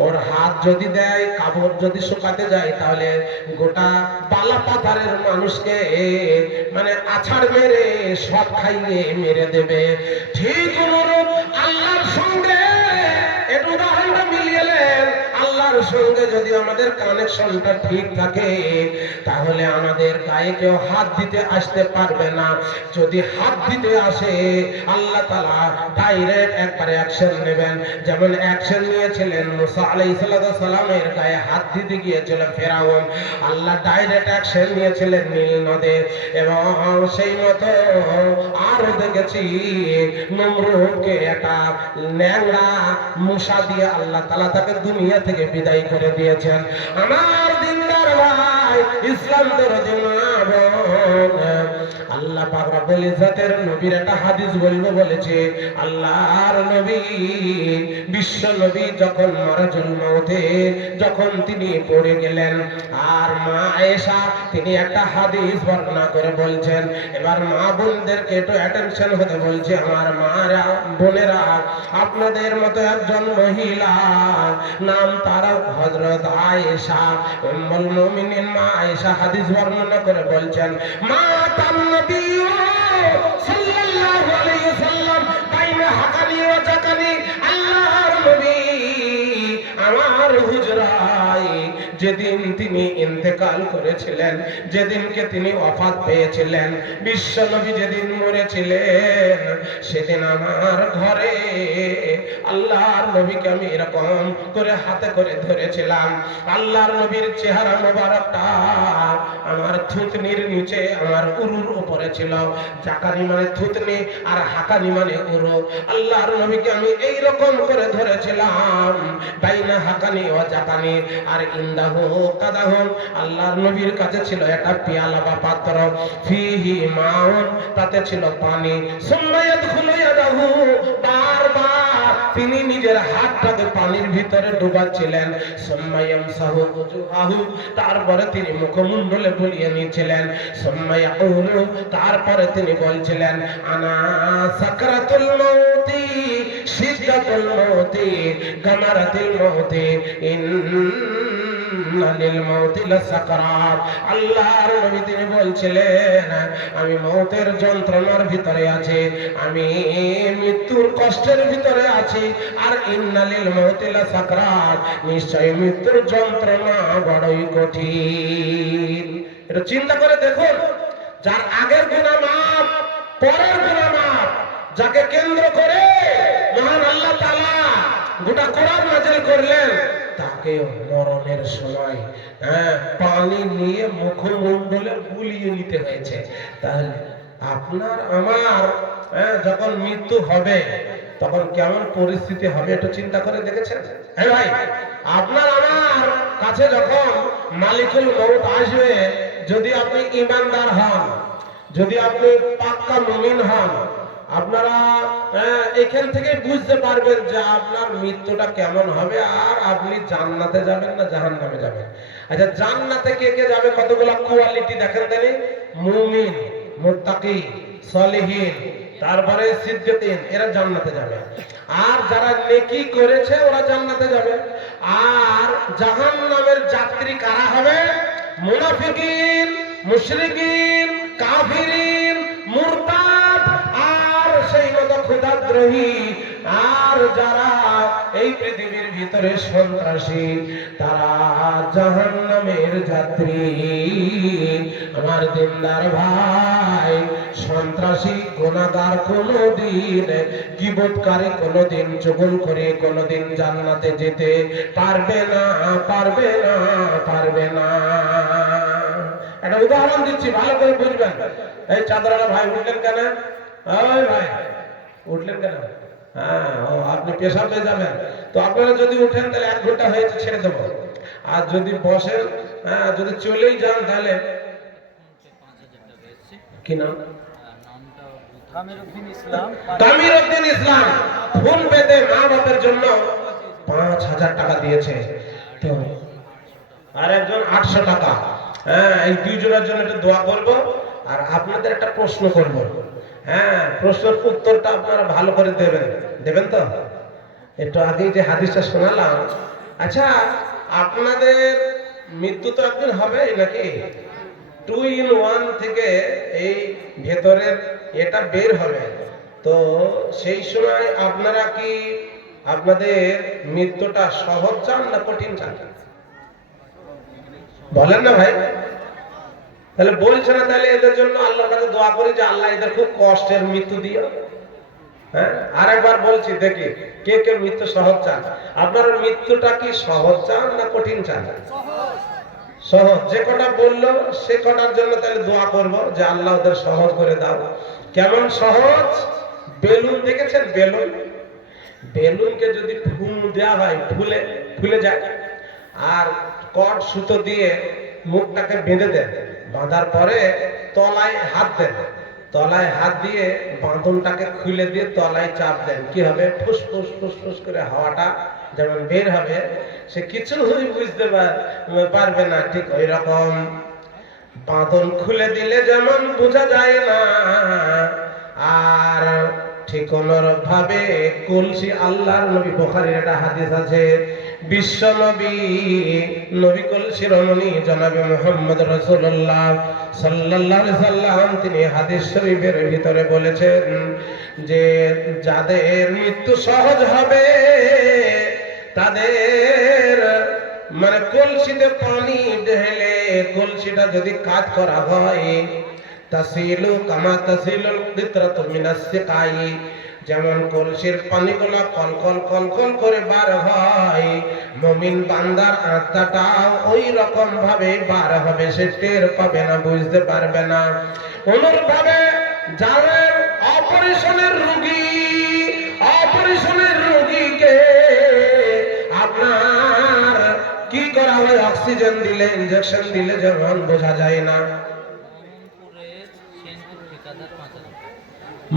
ওর হাত যদি দেয়, কাপড় যদি শুকাতে যায়, তাহলে গোটা বালাপাথরের মানুষকে মানে আছাড় মেরে সব খাইয়ে মেরে দেবে। ঠিক অনুরূপ আল্লাহর সঙ্গে একটু উদাহরণটা মিলিয়ে নেন। আল্লাহর সঙ্গে যদি আমাদের কানেকশনটা ঠিক থাকে, তাহলে আমাদের গায়ে কেউ হাত দিতে আসতে পারবে না। যদি হাত দিতে আসে, আল্লাহ তাআলা ডাইরেক্ট একবারে অ্যাকশন নেবেন। যেমন অ্যাকশন নিয়েছিলেন মুসা আলাইহিস সালামের গায়ে হাত দিতে গিয়েছিল ফেরাউন, আল্লাহ ডাইরেক্ট অ্যাকশন নিয়েছিলেন নীল নদে। এবং সেই মতো আরো দেখেছি নমরুদকে একটা ন্যাংরা মশা দিয়ে আল্লাহ তাআলা তাকে দুনিয়া থেকে বিদায় করে দিয়েছেন। আমার দিনদার ভাই, ইসলাম দরদি মা বোন, আল্লাহ পাক রব্বুল ইজ্জতের নবীর একটা হাদিস বলবো বলেছে। আল্লাহর নবী, বিশ্ব নবী যখন মারাজুল মউতে যখন তিনি পড়ে গেলেন, আর মা আয়েশা তিনি একটা হাদিস বর্ণনা করে বলছেন। এবার মা বোনদেরকে একটু অ্যাটেনশন হতে বলছে। আমার মারা বোনেরা, আপনাদের মতো একজন মহিলা, নাম তার হযরত আয়েশা, উম্মুল মুমিনিন মা আয়েশা হাদিস বর্ণনা করে বলছেন, মা তান নবী সাল্লাল্লাহু আলাইহি ওয়াসাল্লাম বাইনা হাকানি ওয়া জাকানি, আল্লাহর নবী আমার হুজরায় যেদিন তিনি ইন্তেকাল করেছিলেন, যেদিনকে তিনি ওয়াফাত পেয়েছিলেন, বিশ্বনবী যেদিন মরেছিলেন, সেদিন আমার ঘরে আল্লাহর নবীকে আমি এরকম করে হাতে করে ধরেছিলাম। আল্লাহর নবীর চেহারা মোবারকটা আমার থুতনির নিচে আমার উরুর উপরে ছিল। জাকানি মানে থুতনি আর হাকানি মানে উরু। আল্লাহর নবীকে আমি এই রকম করে ধরেছিলাম, বাইনা হাকানি ও জাকানি। আর ইন্দাহু কাদাহুন, আল্লাহর নবীর কাছে ছিল একটা পেয়ালা বা পাত্র, ফিহি মাউন, তাতে ছিল পানি। সুম্মা ইয়াদখুলু ইয়াদাহু, বারবার তিনি নিজের হাতটাকে পানির ভিতরে ডুবাচ্ছিলেন। সুম্মা ইয়ামসাহু ওজুহাহু, তারপরে তিনি মুখমণ্ডলে বুলিয়ে নিচ্ছিলেন। সুম্মা ইয়াকুলু, তারপরে তিনি বলছিলেন, আনা সাকরাতুল মাউতি, সিদ্দাতুল মাউতি, গামারাতুল মাউতি, ইন্না লিল মাউতি লাসাকরাত। আল্লাহর নবী তিনি বলছিলেন, আমি মওতের যন্ত্রণার ভিতরে আছি, আমি মৃত্যুর কষ্টের ভিতরে আছি। আর ইন্না লিল মাউতি লাসাকরাত, নিশ্চয়ই মৃত্যুর যন্ত্রণা বড়ই কঠিন। এটা চিন্তা করে দেখুন, যার আগের গুনাহ মাফ, পরের গুনাহ মাফ, যাকে কেন্দ্র করে মহান আল্লাহ তাআলা গোটা কোরআন নাযিল করলেন, তাকে মরণের সময় পানি নিয়ে মুখমণ্ডলে বুলিয়ে নিতে হয়েছে। তাহলে আপনার আমার যখন মৃত্যু হবে তখন কেমন পরিস্থিতি হবে একটু চিন্তা করে দেখেছেন? হ্যাঁ ভাই, আপনার আমার কাছে যখন মালিকুল মউত আসবে, যদি আপনি ঈমানদার হন, যদি আপনি পাক্কা মুমিন হন, আপনারা এখান থেকে বুঝতে পারবেন যে আপনার মৃত্যুটা কেমন হবে, আর আপনি জান্নাতে যাবেন না জাহান্নামে যাবেন। আচ্ছা, জান্নাতে কে কে যাবে? কতগুলো কোয়ালিটি দেখেন তাহলে। মুমিন, মুত্তাকি, সলিহিন, তারপরে সিদ্দিকিন, এরা জান্নাতে যাবে। আর যারা নেকি করেছে ওরা জান্নাতে যাবে। আর জাহান্নামের যাত্রী কারা হবে? মুনাফিকিন, মুশরিকিন, কাফিরিন, মুরতাদ, আর সেই মতো খোদাদ্রোহী, আর যারা এই পৃথিবীর ভিতরে সন্ত্রাসী, তারা জাহান্নামের যাত্রী। আমার দিনদার ভাই, সন্ত্রাসী গুনাহগার কোনদিন, গীবতকারী কোনদিন, চুগলখড়ি কোনদিন জান্নাতে যেতে পারবে না, পারবে না, পারবে না। একটা উদাহরণ দিচ্ছি, ভালো করে বুঝবেন। এই চাদরালা ভাই উঠলেন কেন? ওই ভাই উঠলেন কেন? আপনি পেশাবে যাবেন, তো আপনারা যদি উঠেন তাহলে 1 ঘন্টা হয়েছে, ছেড়ে দেবো। আর যদি বসেন, যদি চলেই যান তাহলে কি নাম? তামির উদ্দিন ইসলাম ফোন পেতে মা বাপের জন্য 5000 টাকা দিয়েছে, তো আর একজন 800 টাকা। এই দুইজনের জন্য একটু দোয়া করবো। আর আপনাদের একটা প্রশ্ন করব, প্রশ্নের উত্তরটা আপনারা ভালো করে দেবেন, দেবেন তো? একটু আগেই যে হাদিসটা শোনালাম, আচ্ছা আপনাদের মৃত্যু তো একদিন হবে নাকি? 2 in 1 থেকে এই ভেতরের এটা বের হবে, তো সেই সময় আপনারা কি আপনাদের মৃত্যুটা সহজ চান না কঠিন চান? বলেন না ভাই, তাহলে বলছে না, তাহলে এদের জন্য আল্লাহর কাছে দোয়া করি যে আল্লাহ এদের খুব কষ্টের মৃত্যু দিও। আর একবার বলছি, দেখি কে কে মৃত্যু সহজ চান। আপনার মৃত্যুটা কি সহজ চান না কঠিন চান? সহজ। যে কটা বললো সে কটার জন্য তাহলে দোয়া করব যে আল্লাহ ওদের সহজ করে দাও। কেমন সহজ? বেলুন দেখেছেন? বেলুন, বেলুনকে যদি ফুল দেওয়া হয় ফুলে ফুলে যায়, আর কট সুতো দিয়ে মুখটাকে বেঁধে দেন, বাঁধার পরে তলায় হাত দেন, তলায় হাত দিয়ে বাঁধনটাকে খুলে দিয়ে তলায় চাপ দেন, কি হবে? ফুসফুস ফুসফুস করে হাওয়াটা যেমন বের হবে, সে কিছু বুঝতে পারবে না। ঠিক ওই রকম বাঁধন খুলে দিলে যেমন বোঝা যায় না, আর ঠিক ভাবে কলসি, আল্লাহর নবী, বুখারীর একটা হাদিস আছে, বিশ্ব নবী, নবী কলসি রমণী জনাবে মুহাম্মদ রাসূলুল্লাহ সাল্লাল্লাহু আলাইহি সাল্লাম, তিনি হাদিস শরীফের ভিতরে বলেছেন যে যাদের মৃত্যু সহজ হবে তাদের মানে কলসিতে পানি ঢেলে কলসিটা যদি কাজ করা হয় তাসিলু কামা তাসিলুল কিতরাতু মিনাস সিকাই, যেমন কলসির পানিগুলো কল কল কল কল করে বার হয়, মুমিন বান্দার আত্মাটাও ওই রকম ভাবে বার হবে, সে টের পাবে না, বুঝতে পারবে না। অনুরূপভাবে যাদের অপারেশনের রোগীকে আপনার কি করা হয়, অক্সিজেন দিলে, ইনজেকশন দিলে যেমন বোঝা যায় না।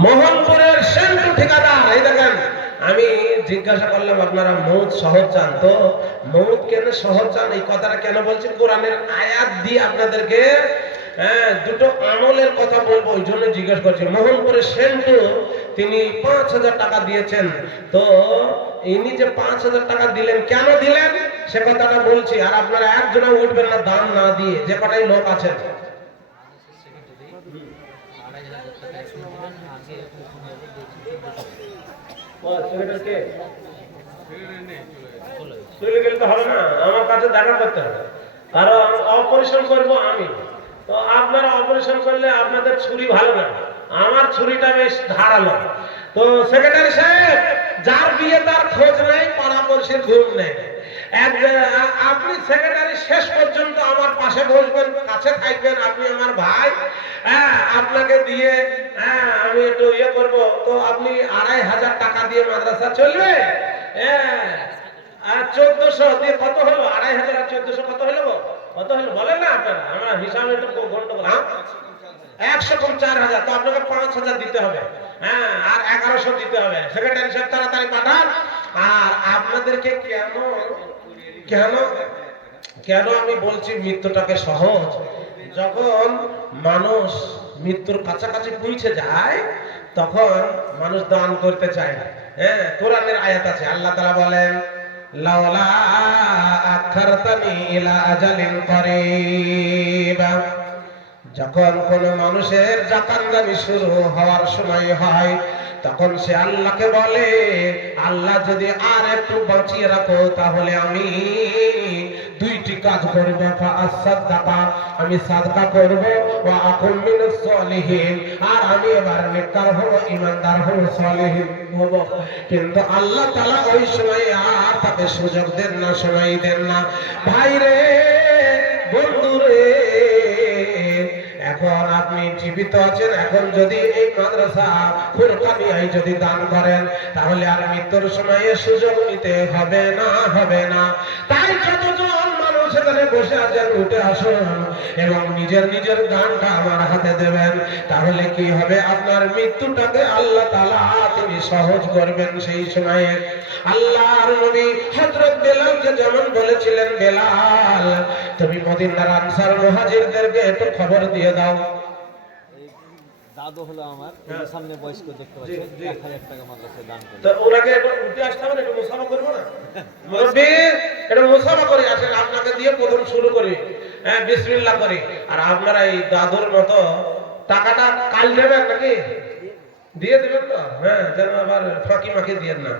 মোহনপুরের সেন্টু ঠিকাদার, এই দেখেন, আমি জিজ্ঞাসা করলাম আপনারা মৌত সহজ চান তো? মৌত কেন সহজ চান, এই কথাটা কেন বলছি, কোরআনের আয়াত দিয়ে আপনাদেরকে দুটো আমলের কথা বলবো, ওই জন্য জিজ্ঞেস করছি। মোহনপুরের সেন্টু তিনি 5,000 টাকা দিয়েছেন, তো ইনি যে 5,000 টাকা দিলেন, কেন দিলেন সে কথাটা বলছি, আর আপনারা একজনে উঠবেন না দান না দিয়ে, যে কটাই লোক আছেন। আমার কাছে দেখা করতে হবে, কারণ অপারেশন করবো আমি, তো আপনারা অপারেশন করলে আপনাদের ছুরি ভালো না, আমার ছুরিটা বেশ ধারালো। তো সেক্রেটারি সাহেব, যার বিয়ে তার খোঁজ নেই, পাড়া পড়শির ঘুম নেই, আপনি সেক্রেটারি শেষ পর্যন্ত আমার পাশে বসবেন, কাছে থাকবেন, আপনি আমার ভাই, আপনাকে দিয়ে আমি একটু ইয়ে করবো, তো আপনি 2,500 টাকা দিয়ে মাদ্রাসা চলবে? 1400 দিয়ে কত হলো? 2,500 আর 1400 কত হলো? কত হলো বলেন না আপনারা, আমরা হিসাবে একটু গন্ডগোল। 100 কম 4,000, তো আপনাকে 5,000 দিতে হবে, আর 1100 দিতে হবে। সেক্রেটারি সাহেব তাড়াতাড়ি পাঠান। আর আপনাদেরকে কেন কেন আমি বলছি মৃত্যুটাকে সহজ, যখন মানুষ মৃত্যুর কাছাকাছি পৌঁছে যায় তখন মানুষ দান করতে চায়। কোরআনের আয়াত আছে, আল্লাহ তাআলা বলেন, লাউলা আখারতানি ইলা আজালিন করিব, যখন কোন মানুষের জাকাতদানি শুরু হওয়ার সময় হয় তখন সে আল্লাহকে বলে, আল্লাহ যদি আর একটু বাঁচিয়ে রাখো তাহলে আমি 2টি কাজ করব, আমি সাদকা করব, ওয়া আকুম মিনাস সালিহিন, আর আমি এবার নেককার হব, ঈমানদার হব, সালিহিন হব। কিন্তু আল্লাহ তাআলা ওই সময় আর তাকে সুযোগ দেন না, সময় দেন না। ভাইরে, বন্ধুরে, এখন আপনি জীবিত আছেন, এখন যদি এই মাদ্রাসা ফুরকানিয়ায় যদি দান করেন তাহলে আর মৃত্যুর সময়ে সুযোগ নিতে হবে না। তাই যতজন মানুষ এখানে বসে আছেন উঠে আসুন এবং নিজের দানটা আমার হাতে দেবেন, তাহলে কি হবে, আপনার মৃত্যুটাকে আল্লাহ তাআলা তিনি সহজ করবেন। সেই সময়ে আল্লাহর নবী হযরত বেলালকে যেমন বলেছিলেন, বেলাল তুমি মদিনার আনসার মুহাজিরদেরকে একটু খবর দিয়ে দাও। দাদু হলো আমার, সামনে বয়স্ক দেখতে পাচ্ছেন, 1,000 টাকা মাদ্রাসায় দান করে। তো ওনাকে একটু উঠে আসতে হবে না, একটু মুসাফা করবো না? মুরব্বি, একটু মুসাফা করে আসেন, আপনাকে দিয়ে প্রথম শুরু করি, বিসমিল্লাহ করি। আর আপনারা এই দাদুর মতো টাকাটা কাল নেবেন নাকি? দিয়ে দেবেন তো? যেন আবার ফাঁকি মাকি দিয়ে না।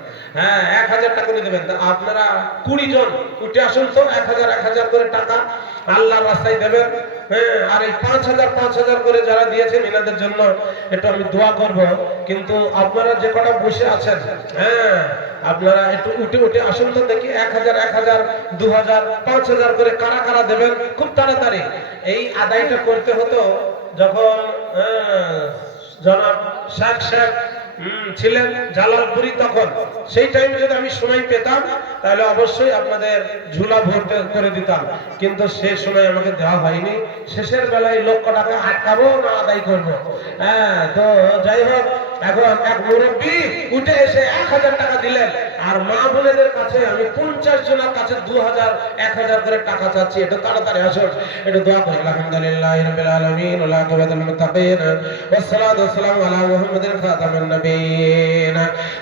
1,000 টাকা করে দেবেন। আপনারা 20 জন উঠে আসুন তো, 1,000 করে টাকা আল্লাহর রাস্তায় দেবেন। আর এই 5,000 করে যারা দিয়েছেন এনাদের জন্য একটু আমি দোয়া করব। কিন্তু আপনারা যে কটা বসে আছেন, আপনারা একটু উঠে আসুন তো দেখি, 1,000, 2,000, 5,000 করে কারা কারা দেবেন খুব তাড়াতাড়ি। এই আদায়টা করতে হতো যখন জনাব শেখ ছিলেন জালালপুরি, তখন সেই টাইমে যদি আমি সময় পেতাম তাহলে অবশ্যই আপনাদের ঝুলা ভর্তি করে দিতাম, কিন্তু সে সময় আমাকে দেওয়া হয়নি। শেষের বেলায় লক্ষ টাকা আটকাবো না আদায় করবো। তো যাই হোক, এখন এক মুরব্বী উঠে এসে 1,000 টাকা দিলেন, আর মা বোনেদের কাছে আমি 50 জনের কাছে 2,000, 1,000 করে টাকা চাচ্ছি। একটু তাড়াতাড়ি আসুন, একটু দোয়া করি। আলহামদুলিল্লাহি রাব্বিল আলামিন ওয়া আকিবাতুল মুত্তাকিন ওয়াসসালাতু ওয়াসসালামু আলা মুহাম্মাদিন খাতামুন নবিয়্যিন।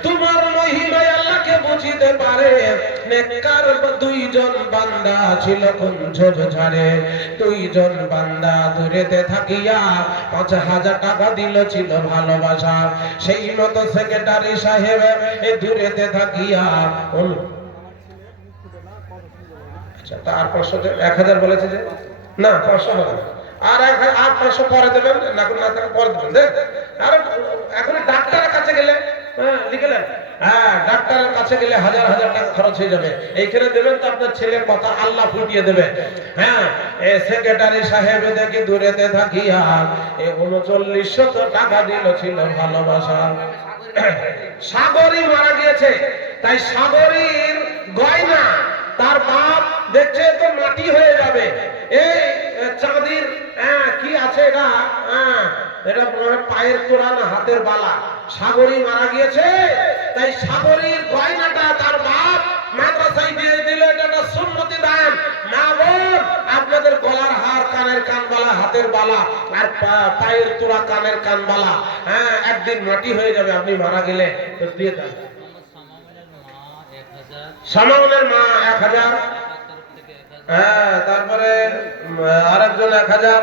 তোমার মহিমা আল্লাহকে বুঝিতে পারে, নেককার 2জন বান্দা ছিল কোন ঝোপঝাড়ে, 2জন বান্দা দূরেতে থাকিয়া 5,000 টাকা দিল, ছিল ভালোবাসা। সেই মতো সেক্রেটারি সাহেব এই দূরেতে থাকিয়া আচ্ছা, তা আর 500 1000 বলেছে যে না 500 হবে না। আর 500 পরে দেবেন না, না পরে দেবেন দেখ। আর এখন ডাক্তারের কাছে গেলে লিখলেন, হ্যাঁ ডাক্তারের কাছে গেলে হাজার হাজার টাকা খরচ হয়ে যাবে, এইখানে দেবেন তো আপনার ছেলের কথা আল্লাহ ফুটিয়ে দেবে। হ্যাঁ সেক্রেটারি সাহেব দেখে দূরেতে থাকিয়া 3900 টাকা দিল ছিল ভালোবাসা। সাগরই মারা গিয়েছে, তাই সাগরীর গয়না তার বাপ দেখছে তো মাটি হয়ে যাবে। এই চাঁদির কি আছে এটা, এটা পায়ের তোড়া না হাতের বালা। সাগরী মারা গিয়েছে, তাই সাগরীর গয়নাটা তার বাপ মাদ্রাসায় দিয়ে দিল। এটা একটা সুন্নতি দান। মা বোন, আপনাদের গলার হার, কানের কান বালা, হাতের বালা আর পায়ের তোড়া, কানের কান বালা একদিন মাটি হয়ে যাবে আপনি মারা গেলে, তো দিয়ে দেন। সামাউনের মা 1000, তারপরে আরেকজন 1000,